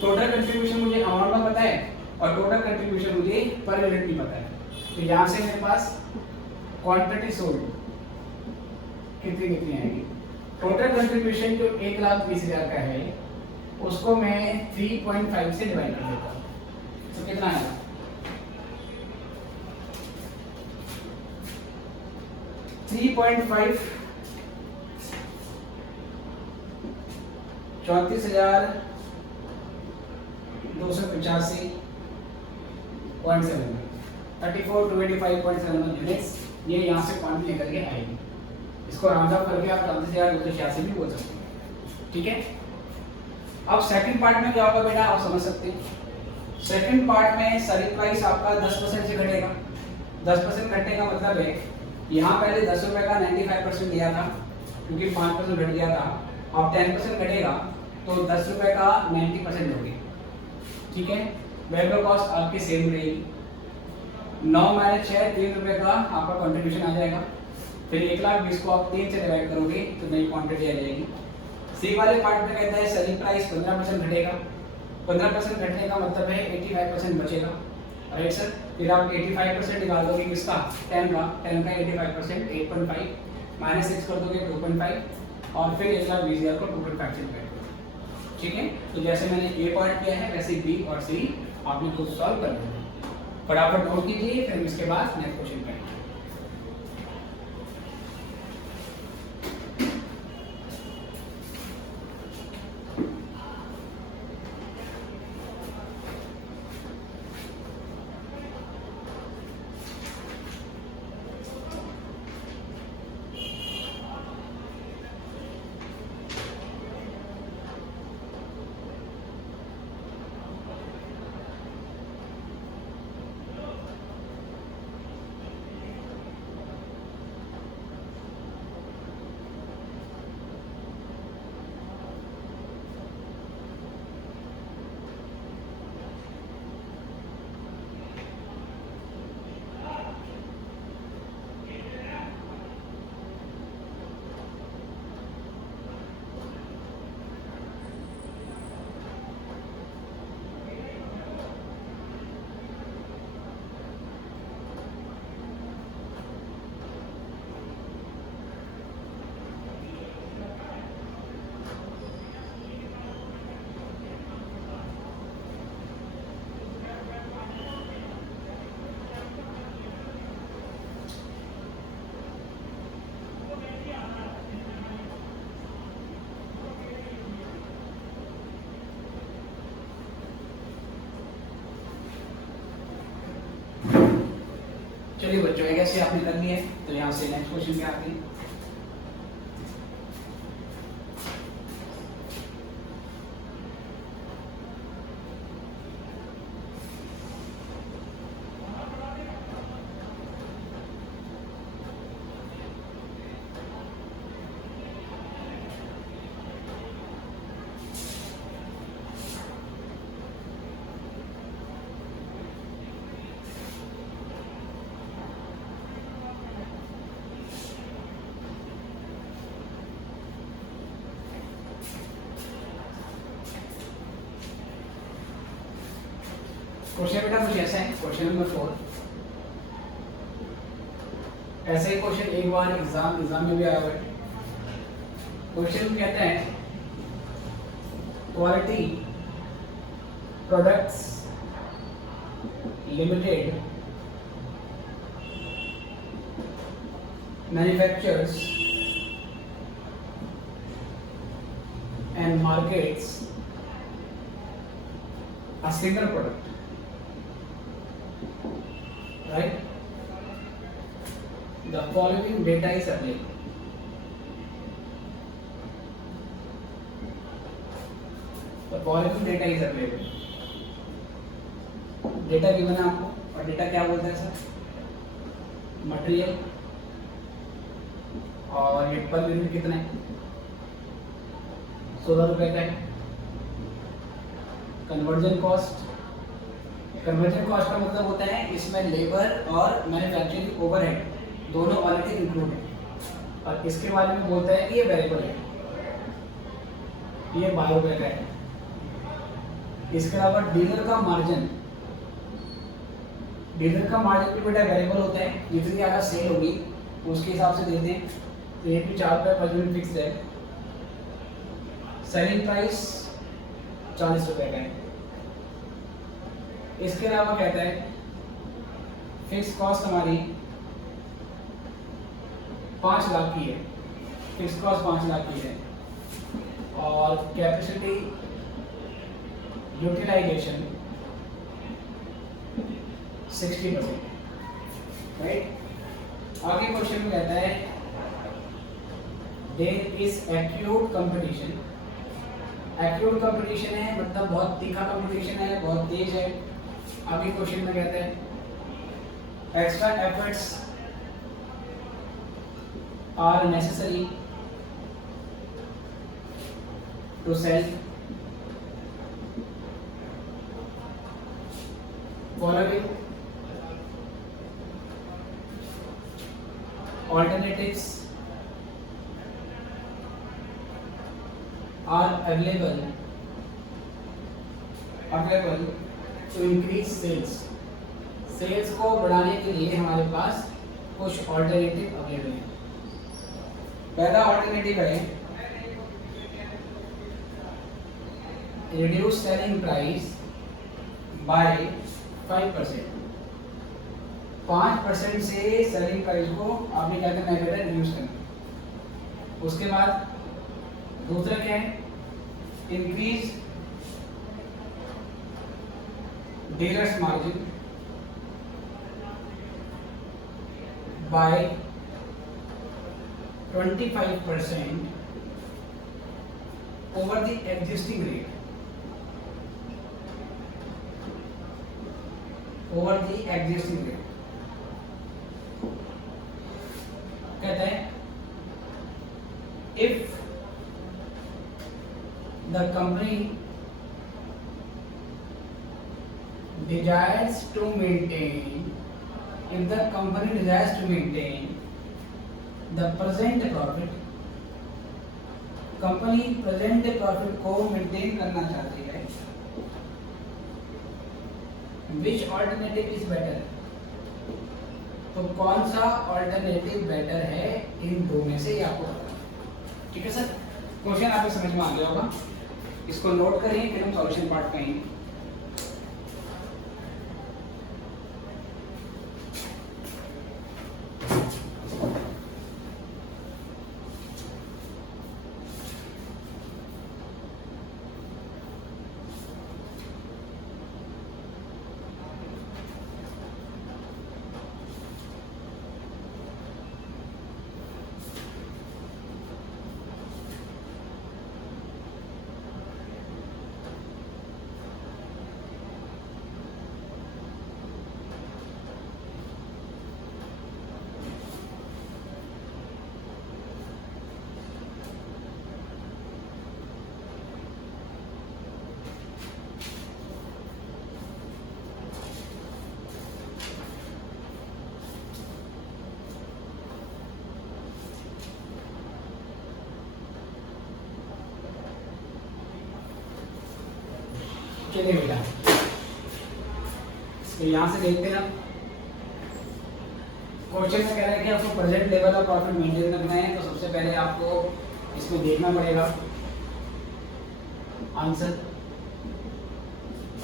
टोटल कंट्रीब्यूशन मुझे अमाउंट में पता है और टोटल कंट्रीब्यूशन मुझे पर यूनिट भी पता है। तो यहाँ से मेरे पास क्वांटिटी सोल्ड कितनी आएगी, टोटल कंट्रीब्यूशन जो 1,20,000 का है उसको मैं 3.5 से डिवाइड कर देता हूँ, तो कितना आएगा 3.5 34,285.7 34,285.7 यूनिट्स, ये यहाँ से क्वांटिटी लेकर के आएगी। इसको राउंड अप करके आप 34,286 भी बोल सकते हैं। ठीक है, अब सेकंड पार्ट में क्या होगा बेटा, आप समझ सकते हैं। सेकंड पार्ट में सेलिंग प्राइस आपका 10% से घटेगा। 10% घटने का मतलब है यहाँ पहले 10 रुपए का 95% दिया था क्योंकि 5% घट गया था, अब 10% घटेगा तो 10 रुपए का 90% होगी। ठीक है, वेरिएबल कॉस्ट आपकी सेम रहेगी। 9 माइनस 6 3 रुपए का आपका कंट्रीब्यूशन आ जाएगा। फिर 1,20,000 को आप 3 से डिवाइड करोगे तो नई क्वांटिटी आ जाएगी। सी वाले पार्ट में कहता है सेलिंग प्राइस 15% घटेगा। 15% घटने का मतलब है 85% बचेगा। राइट सर, फिर आप 85% निकाल दोगे किसका, 10 का 85% 8.5 माइनस 6 कर दोगे 2.5 और फिर 1,20,000 को 2.5 से डिवाइड करोगे। ठीक है, तो जैसे मैंने ए पार्ट किया है वैसे बी और सी आपने खुद सॉल्व कर लेना। फटाफट नोट कीजिए, फिर इसके बाद नेक्स्ट क्वेश्चन करेंगे। चलिए बच्चों, एक ऐसे आपने कर लिया है, तो यहाँ से नेक्स्ट क्वेश्चन पे आते हैं। क्वेश्चन बेटा कुछ ऐसा है, क्वेश्चन नंबर 4। ऐसे ही क्वेश्चन एक बार एग्जाम में भी आया हुआ है। क्वेश्चन कहता है quality products limited manufactures and markets a single product, right? The following data is available. The following data is available. Data given है आपको, और डेटा क्या बोलता है सर? मटेरियल, और ये पर यूनिट कितना है? 16 रुपए का है। कन्वर्जन कॉस्ट, कन्वर्जन कॉस्ट का मतलब होता है इसमें लेबर और मैन्युफैक्चरिंग ओवरहेड दोनों ऑलरेडी इंक्लूड है, और इसके बारे में बोलता है कि ये वेरिएबल है, ये 12 रुपए का है। इसके अलावा डीलर का मार्जिन, डीलर का मार्जिन भी बेटा वेरिएबल होता है, जितनी अगर सेल होगी उसके हिसाब से देते हैं। तो ये भी 4 रुपये पर यूनिट फिक्स है। सेलिंग प्राइस 40 रुपए का है। इसके अलावा कहता है फिक्स कॉस्ट हमारी 5 लाख की है, फिक्स कॉस्ट 5 लाख की है, और कैपेसिटी यूटिलाइजेशन 60%, राइट। आगे क्वेश्चन में कहता है there is acute competition. Acute competition है मतलब बहुत तीखा कंपटीशन है, बहुत तेज है। आगे क्वेश्चन में कहते हैं extra efforts are necessary to sell following alternatives are available to increase sales. Sales को बढ़ाने के लिए हमारे पास कुछ ऑल्टरनेटिव अवेलेबल है। पहला ऑल्टरनेटिव है रिड्यूस सेलिंग प्राइस बाय 5%। 5% से सेलिंग प्राइस को आपने क्या करना है बेटा? रिड्यूस करना। उसके बाद दूसरा क्या है? Increase dealers margin bye 25% over the existing rate, over the existing rate. कहते हैं if the company desires to maintain the present profit, company present profit को मेंटेन करना चाहती है, विच ऑल्टरनेटिव इज बेटर? तो कौन सा ऑल्टरनेटिव बेटर है इन दो में से, आपको बताना। ठीक है सर, क्वेश्चन आपको समझ में आ गया होगा। इसको नोट करिए, फिर हम सॉल्यूशन पार्ट करेंगे। चलिए बेटा, तो यहाँ से देखते हैं। क्वेश्चन में कह रहा है कि आपको present level of profit maintain रखना है, तो सबसे पहले आपको इसमें देखना पड़ेगा आंसर।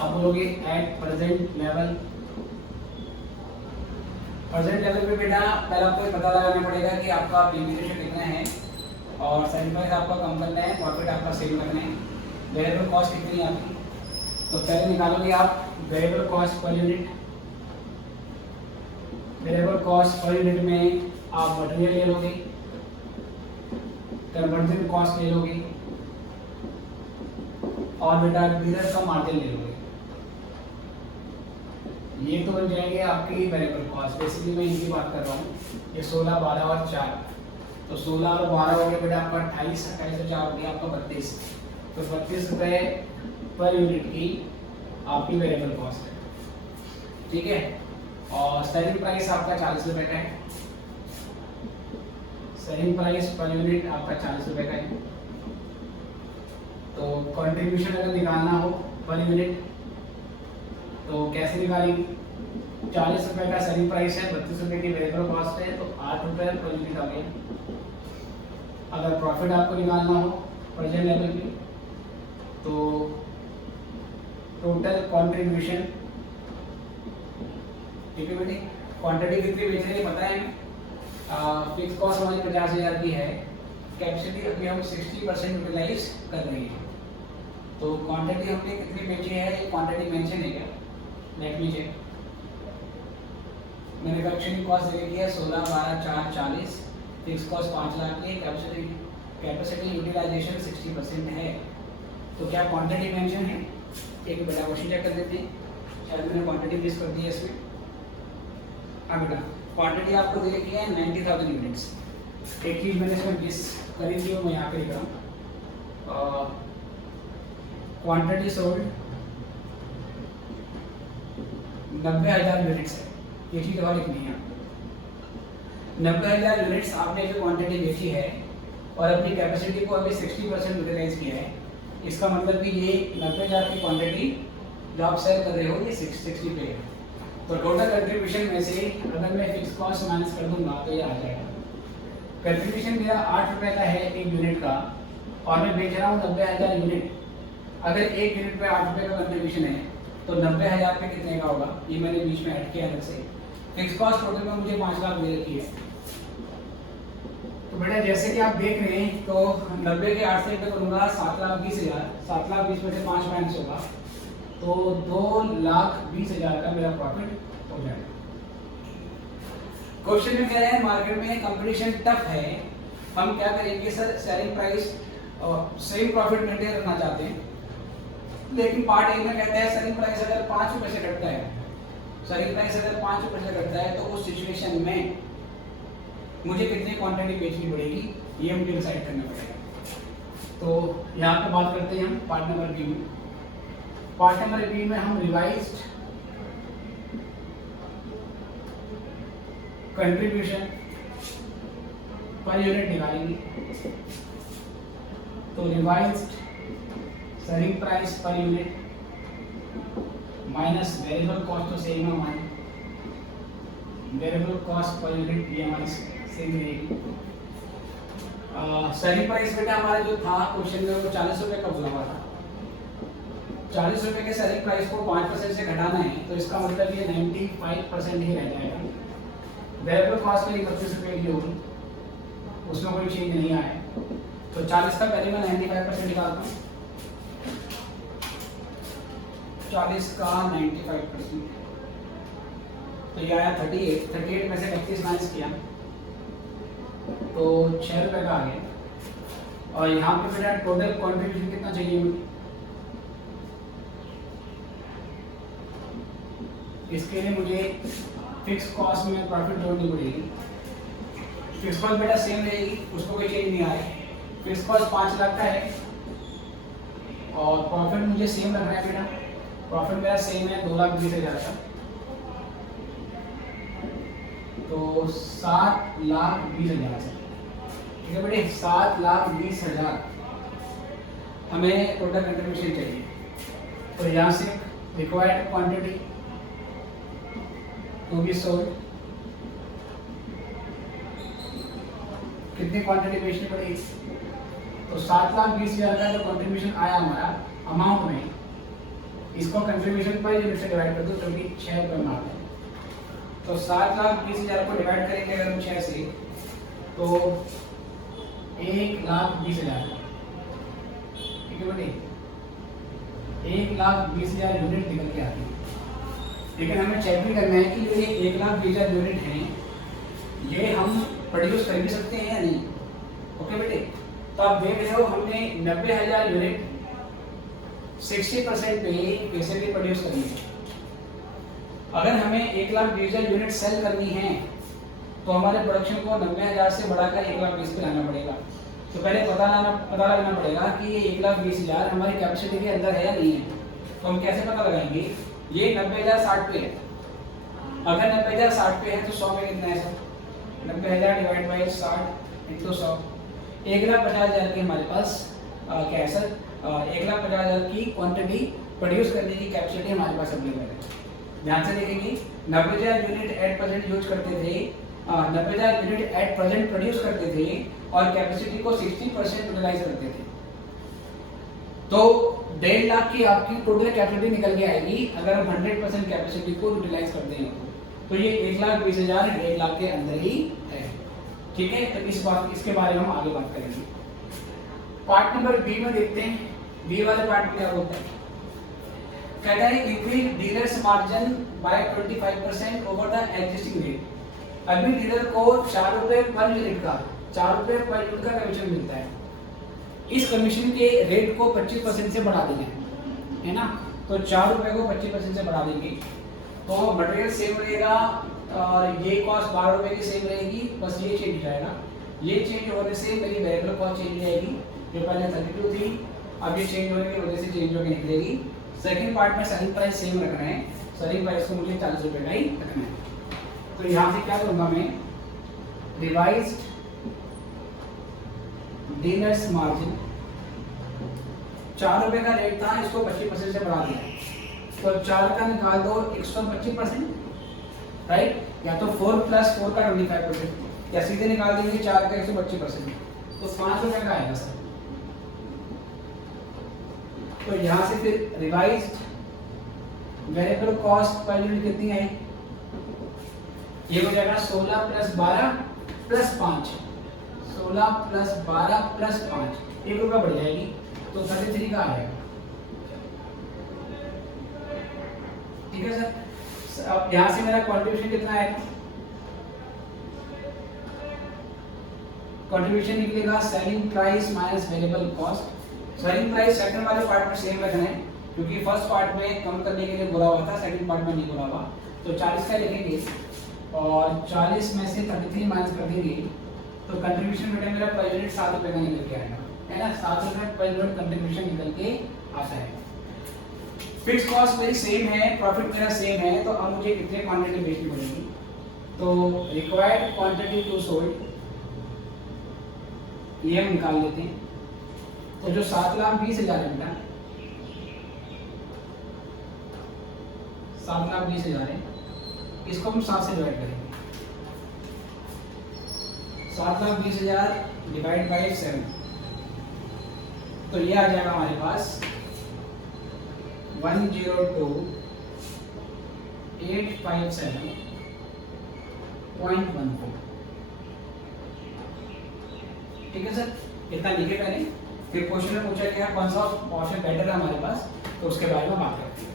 आप बोलोगे at present level. Present level पे बेटा पहले आपको पता लगाना पड़ेगा कि आपका पीवी रेशियो कितना है, और सेलिंग प्राइस आपका कम करना है, प्रॉफिट आपका सेम रखना है, वेरिएबल कॉस्ट कितनी है आपकी। तो पहले निकालोगे आप variable cost per unit. Variable cost per unit में आप मटेरियल ले लोगे, कन्वर्जन कॉस्ट ले लोगे और बेटा बिजनेस का मार्जिन ले लोगे। ये तो बन जाएंगे आपकी वेरिएबल कॉस्ट। बेसिकली मैं इनकी बात कर रहा हूँ। ये 16, 12 और 4, तो 16 और 12 हो गया बेटा आपका 28, 28 और 4 हो गया आपका 32। तो 32 रुपये पर यूनिट की आपकी वेरिएबल कॉस्ट है, ठीक है। और सेलिंग प्राइस आपका 40 रुपये का है। सेलिंग प्राइस पर यूनिट आपका 40 रुपये का है। तो कंट्रीब्यूशन अगर निकालना हो पर यूनिट तो कैसे निकालेंगे? 40 रुपये का सेलिंग प्राइस है, 32 रुपये की वेरिएबल कॉस्ट है, तो 8 रुपये पर यूनिट आ गया। अगर प्रॉफिट आपको निकालना हो प्रेजेंट लेवल पे तो टोटल कंट्रीब्यूशन, ठीक है बेटी। क्वांटिटी कितनी बेच रहे हैं पता है हमें। फिक्स कॉस्ट हमारी 50,000 की है, कैपेसिटी अभी हम 60% यूटिलाइज कर रहे हैं। तो क्वांटिटी हमने कितनी बेची है, ये क्वांटिटी मेंशन है क्या? Let me check. Manufacturing cost दे रखी है 16, 12, 4, 40, फिक्स कॉस्ट 5 लाख की, कैपेसिटी यूटिलाइजेशन 60% है। तो क्या क्वांटिटी मेंशन है? एक बेटा क्वेश्चन चेक कर देते हैं, शायद मैंने क्वांटिटी मिस कर दी है इसमें। हाँ बेटा, क्वांटिटी आपको दे रखी है 90,000 यूनिट्स। एक चीज़ मैंने इसमें मिस करी थी, मैं यहाँ पे लिख रहा हूँ। क्वांटिटी सोल्ड 90,000 यूनिट्स है, ये चीज़ और लिखनी है। 90,000 यूनिट्स आपने जो क्वांटिटी बेची है और अपनी कैपेसिटी को अभी 60% यूटिलाइज किया है, इसका मतलब कि ये 90,000 की क्वांटिटी जो आप सेल कर रहे हो ये 60 पे है। तो टोटल कंट्रीब्यूशन में से अगर मैं फिक्स कॉस्ट माइनस कर दूंगा तो ये आ जाएगा। कंट्रीब्यूशन मेरा 8 रुपये का है एक यूनिट का और मैं बेच रहा हूँ 90,000 यूनिट। अगर एक यूनिट पे 8 रुपये का कंट्रीब्यूशन है तो 90,000 पे कितने का होगा, ये मैंने बीच में ऐड किया अलग से। फिक्स कॉस्ट टोटल में मुझे 5 लाख दे रखी है। तो बेटा जैसे कि आप देख रहे हैं तो 90 के 8 से पे करूँगा 7,20,000, 7,20,000 में से 5 माइनस होगा तो 2,20,000 का मेरा प्रॉफिट हो जाएगा। क्वेश्चन में कह रहे हैं मार्केट में कंपटीशन टफ है, हम क्या करेंगे सर? सेलिंग प्राइस और सेम प्रॉफिट मेंटेन रखना चाहते हैं, लेकिन पार्ट ए में कहता है सेलिंग प्राइस अगर 5 रुपये से घटता है, सेलिंग प्राइस अगर 5 रुपये से घटता है तो उस सिचुएशन में मुझे कितनी क्वांटिटी बेचनी पड़ेगी, ये मुझे डिसाइड करना पड़ेगा। तो यहाँ पे बात करते हैं हम पार्ट नंबर बी में। पार्ट नंबर बी में हम रिवाइज्ड कंट्रीब्यूशन पर यूनिट निकालेंगे। तो revised selling price per unit minus variable cost तो सेम है हमारी, वेरिएबल कॉस्ट पर यूनिट ये हमारी सेम रहेगी। सेलिंग प्राइस बेटा हमारा जो था क्वेश्चन में वो 40 रुपये का बोला हुआ था। 40 रुपये के सेलिंग प्राइस को 5% से घटाना है तो इसका मतलब ये 95% ही रह जाएगा। वेरिएबल कॉस्ट में 31 रुपये की होगी, उसमें कोई चेंज नहीं आया। तो 40 का पहले मैं 95% निकालता हूँ, 40 का 95%, तो ये आया 38 में से 31 माइनस किया तो 6 रुपये का आ गया। और यहाँ पे मेरा टोटल कंट्रीब्यूशन कितना चाहिए मुझे? इसके लिए मुझे फिक्स कॉस्ट में प्रॉफिट जोड़नी पड़ेगी। फिक्स कॉस्ट बेटा सेम रहेगी, उसको कोई चेंज नहीं आया। फिक्स कॉस्ट 5 लाख का है और प्रॉफिट मुझे सेम रखना है बेटा। प्रॉफिट मेरा सेम है 2,20,000 का, तो 7,20,000 से, ठीक है बेटे, 7,20,000 हमें टोटल कंट्रीब्यूशन चाहिए। तो यहाँ से required quantity to be sold, कितनी क्वांटिटी बेचनी पड़ेगी? तो 7,20,000 का जो कंट्रीब्यूशन आया हमारा अमाउंट में, इसको कंट्रीब्यूशन पर यूनिट से डिवाइड कर दो जो कि 6 रुपये में आता है। तो 7,20,000 को डिवाइड करेंगे अगर हम 6 से तो 1,20,000, ठीक है बेटे, 1,20,000 यूनिट निकल के आती है। लेकिन हमें चेक भी करना है कि ये 1,20,000 यूनिट हैं, ये हम प्रोड्यूस कर भी सकते हैं या नहीं। ओके बेटे, तो आप देख रहे हो हमने 90,000 यूनिट 60% पे कैसे भी प्रोड्यूस करनी है। अगर हमें 1,20,000 यूनिट सेल करनी है तो हमारे प्रोडक्शन को 90,000 से बढ़ाकर 1,20,000 पे लाना पड़ेगा। तो पहले पता लगाना पड़ेगा कि ये 1,20,000 हमारी कैपेसिटी के अंदर है या नहीं है। तो हम कैसे पता लगाएंगे, ये 90,000 60 पे है। अगर 90,000 60 पे है तो 100 में कितना है सर, 90,000 डिवाइड बाई 60 इंटू 100, 1,50,000 की हमारे पास क्या है सर, 1,50,000 की क्वांटिटी प्रोड्यूस करने की कैपेसिटी हमारे पास अवेलेबल है। ध्यान से देखेंगे, 90,000 यूनिट एट प्रेजेंट यूज करते थे, 90,000 यूनिट एट प्रेजेंट प्रोड्यूस करते थे और कैपेसिटी को 60% यूटिलाइज करते थे। तो 1.5 लाख की आपकी टोटल कैपेसिटी निकल के आएगी अगर हम 100% कैपेसिटी को यूटिलाइज करते हैं। तो ये 1,20,000 1.5 लाख के अंदर ही है। ठीक है, तो इसके बारे में हम आगे बात करेंगे। पार्ट नंबर बी में देखते हैं। बी वाले पार्ट में क्या बोलता है, कहता है increase dealers margin bye 25% over the existing rate. अभी डीलर को 4 रुपए पर यूनिट का 4 रुपए पर यूनिट का कमीशन मिलता है। इस कमीशन के रेट को 25% से बढ़ा देंगे, है ना। तो 4 रुपए को 25% से बढ़ा देंगे तो मटेरियल सेम रहेगा और ये कॉस्ट 12 रुपए की सेम रहेगी, बस ये चेंज हो जाएगा। ये चेंज होने से मेरी वेरिएबल कॉस्ट चेंज हो जाएगी, जो पहले 32 थी अब ये चेंज होने की वजह से चेंज होकर निकलेगी। सेकंड पार्ट में सेलिंग प्राइस सेम रखना है, सेलिंग प्राइस को मुझे 40 रुपए का ही रखना है। तो यहाँ से क्या करूँगा मैं, रिवाइज्ड डीलर्स मार्जिन 4 रुपए का रेट था, इसको 25% से बढ़ा दिया। तो 4 का निकाल दो 125%, राइट, या तो 4 + 4 का 25%, या सीधे निकाल देंगे 4 का 125%, तो 5 रुपए का आएगा सर। तो यहाँ से फिर revised variable cost per unit कितनी है, ये हो जाएगा 16 + 12 + 5, 16 + 12 + 5, 1 रुपया बढ़ जाएगी तो 33 का आएगा। ठीक है सर। अब यहाँ से मेरा कंट्रीब्यूशन कितना आएगा, कंट्रीब्यूशन निकलेगा selling price minus variable cost. Selling price second वाले पार्ट में सेम रखना है क्योंकि फर्स्ट पार्ट में कम करने के लिए बोला हुआ था, सेकंड पार्ट में नहीं बोला हुआ। तो 40 का लिखेंगे और 40 में से 33 माइनस कर देंगे तो कंट्रीब्यूशन बेटा मेरा पर यूनिट 7 रुपए का निकल के आएगा, है ना। 7 रुपए पर यूनिट कंट्रीब्यूशन निकल के आता है। फिक्स कॉस्ट मेरी सेम है, प्रॉफिट मेरा सेम है, तो अब मुझे कितने क्वांटिटी बेचनी पड़ेगी, तो रिक्वायर्ड क्वांटिटी टू सोल्ड ये हम निकाल लेते हैं। तो जो 7,20,000 है बेटा, 7,20,000 है, इसको हम 7 से डिवाइड करेंगे। 7,20,000 डिवाइड बाई 7, तो ये आ जाएगा हमारे पास 102,857.14। ठीक है सर, इतना लिखे करें। फिर क्वेश्चन में पूछा गया कौन सा ऑप्शन बेटर है हमारे पास, तो उसके बारे में बात करते हैं।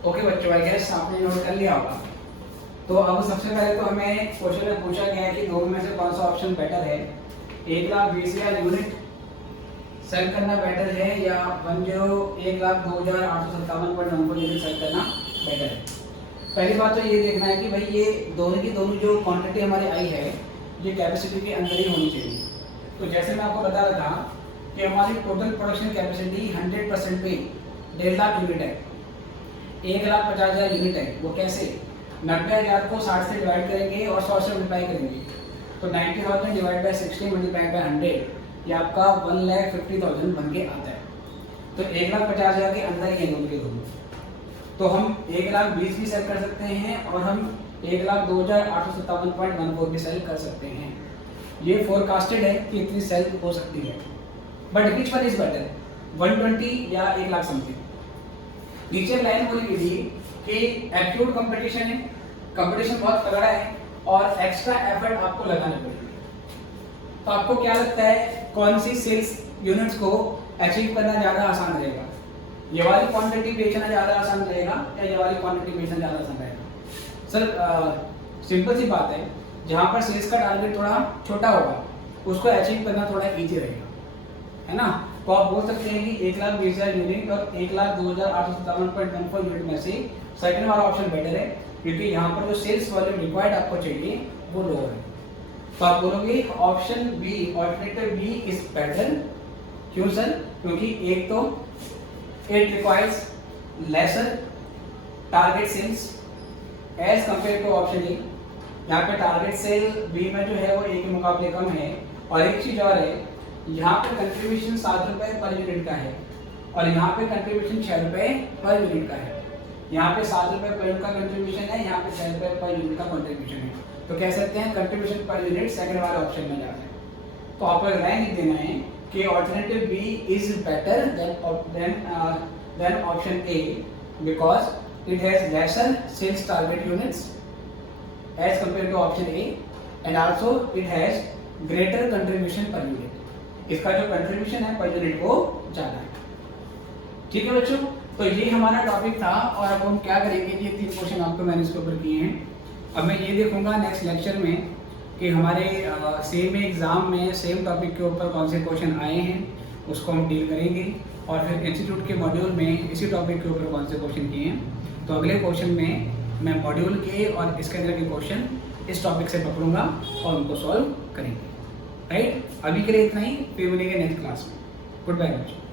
ओके बच्चों, आई गेस आपने नोट कर लिया होगा। तो अब सबसे पहले तो हमें क्वेश्चन में पूछा गया है कि दोनों में से कौन सा ऑप्शन बेटर है, 1,20,000 यूनिट सेल करना बेटर है या 1,02,857.94 यूनिट सेल करना बेटर है। पहली बात तो ये देखना है कि भाई ये दोनों की दोनों जो क्वांटिटी हमारी आई है ये कैपेसिटी के अंदर ही होनी चाहिए। तो जैसे मैं आपको बता रहा था कि हमारी टोटल प्रोडक्शन कैपेसिटी 100% पे 1.5 लाख यूनिट है, 1,50,000 यूनिट है। वो कैसे, 90,000 को 60 से डिवाइड करेंगे और 100 से मल्टीप्लाई करेंगे तो 90,000 डिवाइड बाय 60 मल्टीप्लाइड बाय 100 ये आपका 1,50,000 बन के आता है। तो 1,50,000 के अंदर ही दोनों के दोनों। तो हम 1,20,000 भी सेल कर सकते हैं और हम 1,02,857.14 भी सेल कर सकते हैं। ये फोरकास्टेड है कि इतनी सेल हो सकती है। But which one is better, 120 या 1,00,000 समथिंग? नीचे लाइन बोली थी कि एक्यूट कंपटीशन है, कंपटीशन बहुत तगड़ा है और एक्स्ट्रा एफर्ट आपको लगाना पड़ेगा। तो आपको क्या लगता है कौन सी सेल्स यूनिट्स को अचीव करना ज़्यादा आसान रहेगा? ये वाली क्वांटिटी बेचना ज़्यादा आसान रहेगा या ये वाली क्वांटिटी बेचना ज़्यादा आसान रहेगा? सर सिंपल सी बात है, जहाँ पर सेल्स का टारगेट थोड़ा छोटा होगा उसको अचीव करना थोड़ा ईजी रहेगा, है ना? तो आप बोल सकते हैं कि 1,20,000 यूनिट और 1,02,857.14 यूनिट में से सेकंड वाला ऑप्शन बेटर है, क्योंकि यहाँ पर जो सेल्स वॉल्यूम रिक्वायर्ड आपको चाहिए वो लोअर है। तो आप बोलोगे option B, alternative B is better. क्यों सर? क्योंकि एक तो it requires lesser target sales as compare to option A. यहाँ पे टारगेट सेल बी में जो है वो ए के मुकाबले कम है। और एक चीज और है, यहाँ पे कंट्रीब्यूशन 7 रुपए पर यूनिट का है और यहाँ पे कंट्रीब्यूशन 6 रुपए पर यूनिट का है। यहाँ पे 7 रुपए पर यूनिट का कंट्रीब्यूशन है, यहाँ पे 6 रुपए पर यूनिट का कंट्रीब्यूशन है। तो कह सकते हैं कंट्रीब्यूशन पर यूनिट सेकंड वाले ऑप्शन में जाता है। तो आपको राय लिख देना है कि alternative B is better than option A because it has lesser sales target units as compare to option A and also it has greater contribution per unit. इसका जो कंट्रीब्यूशन है पर यूनिट वो ज्यादा है। ठीक है बच्चों, तो ये हमारा टॉपिक था और अब हम क्या करेंगे, ये 3 क्वेश्चन आपको मैंने इसके ऊपर किए हैं। अब मैं ये देखूंगा नेक्स्ट लेक्चर में कि हमारे सेम एग्ज़ाम में सेम टॉपिक के ऊपर कौन से क्वेश्चन आए हैं, उसको हम डील करेंगे और फिर इंस्टीट्यूट के मॉड्यूल में इसी टॉपिक के ऊपर कौन से क्वेश्चन किए हैं। तो अगले क्वेश्चन में मैं मॉड्यूल के और इसके अंदर के क्वेश्चन इस टॉपिक से पकड़ूंगा और उनको सॉल्व करेंगे। राइट, अभी के लिए इतना ही, फिर मिलेंगे नेक्स्ट क्लास में। गुड बाय बच्चों।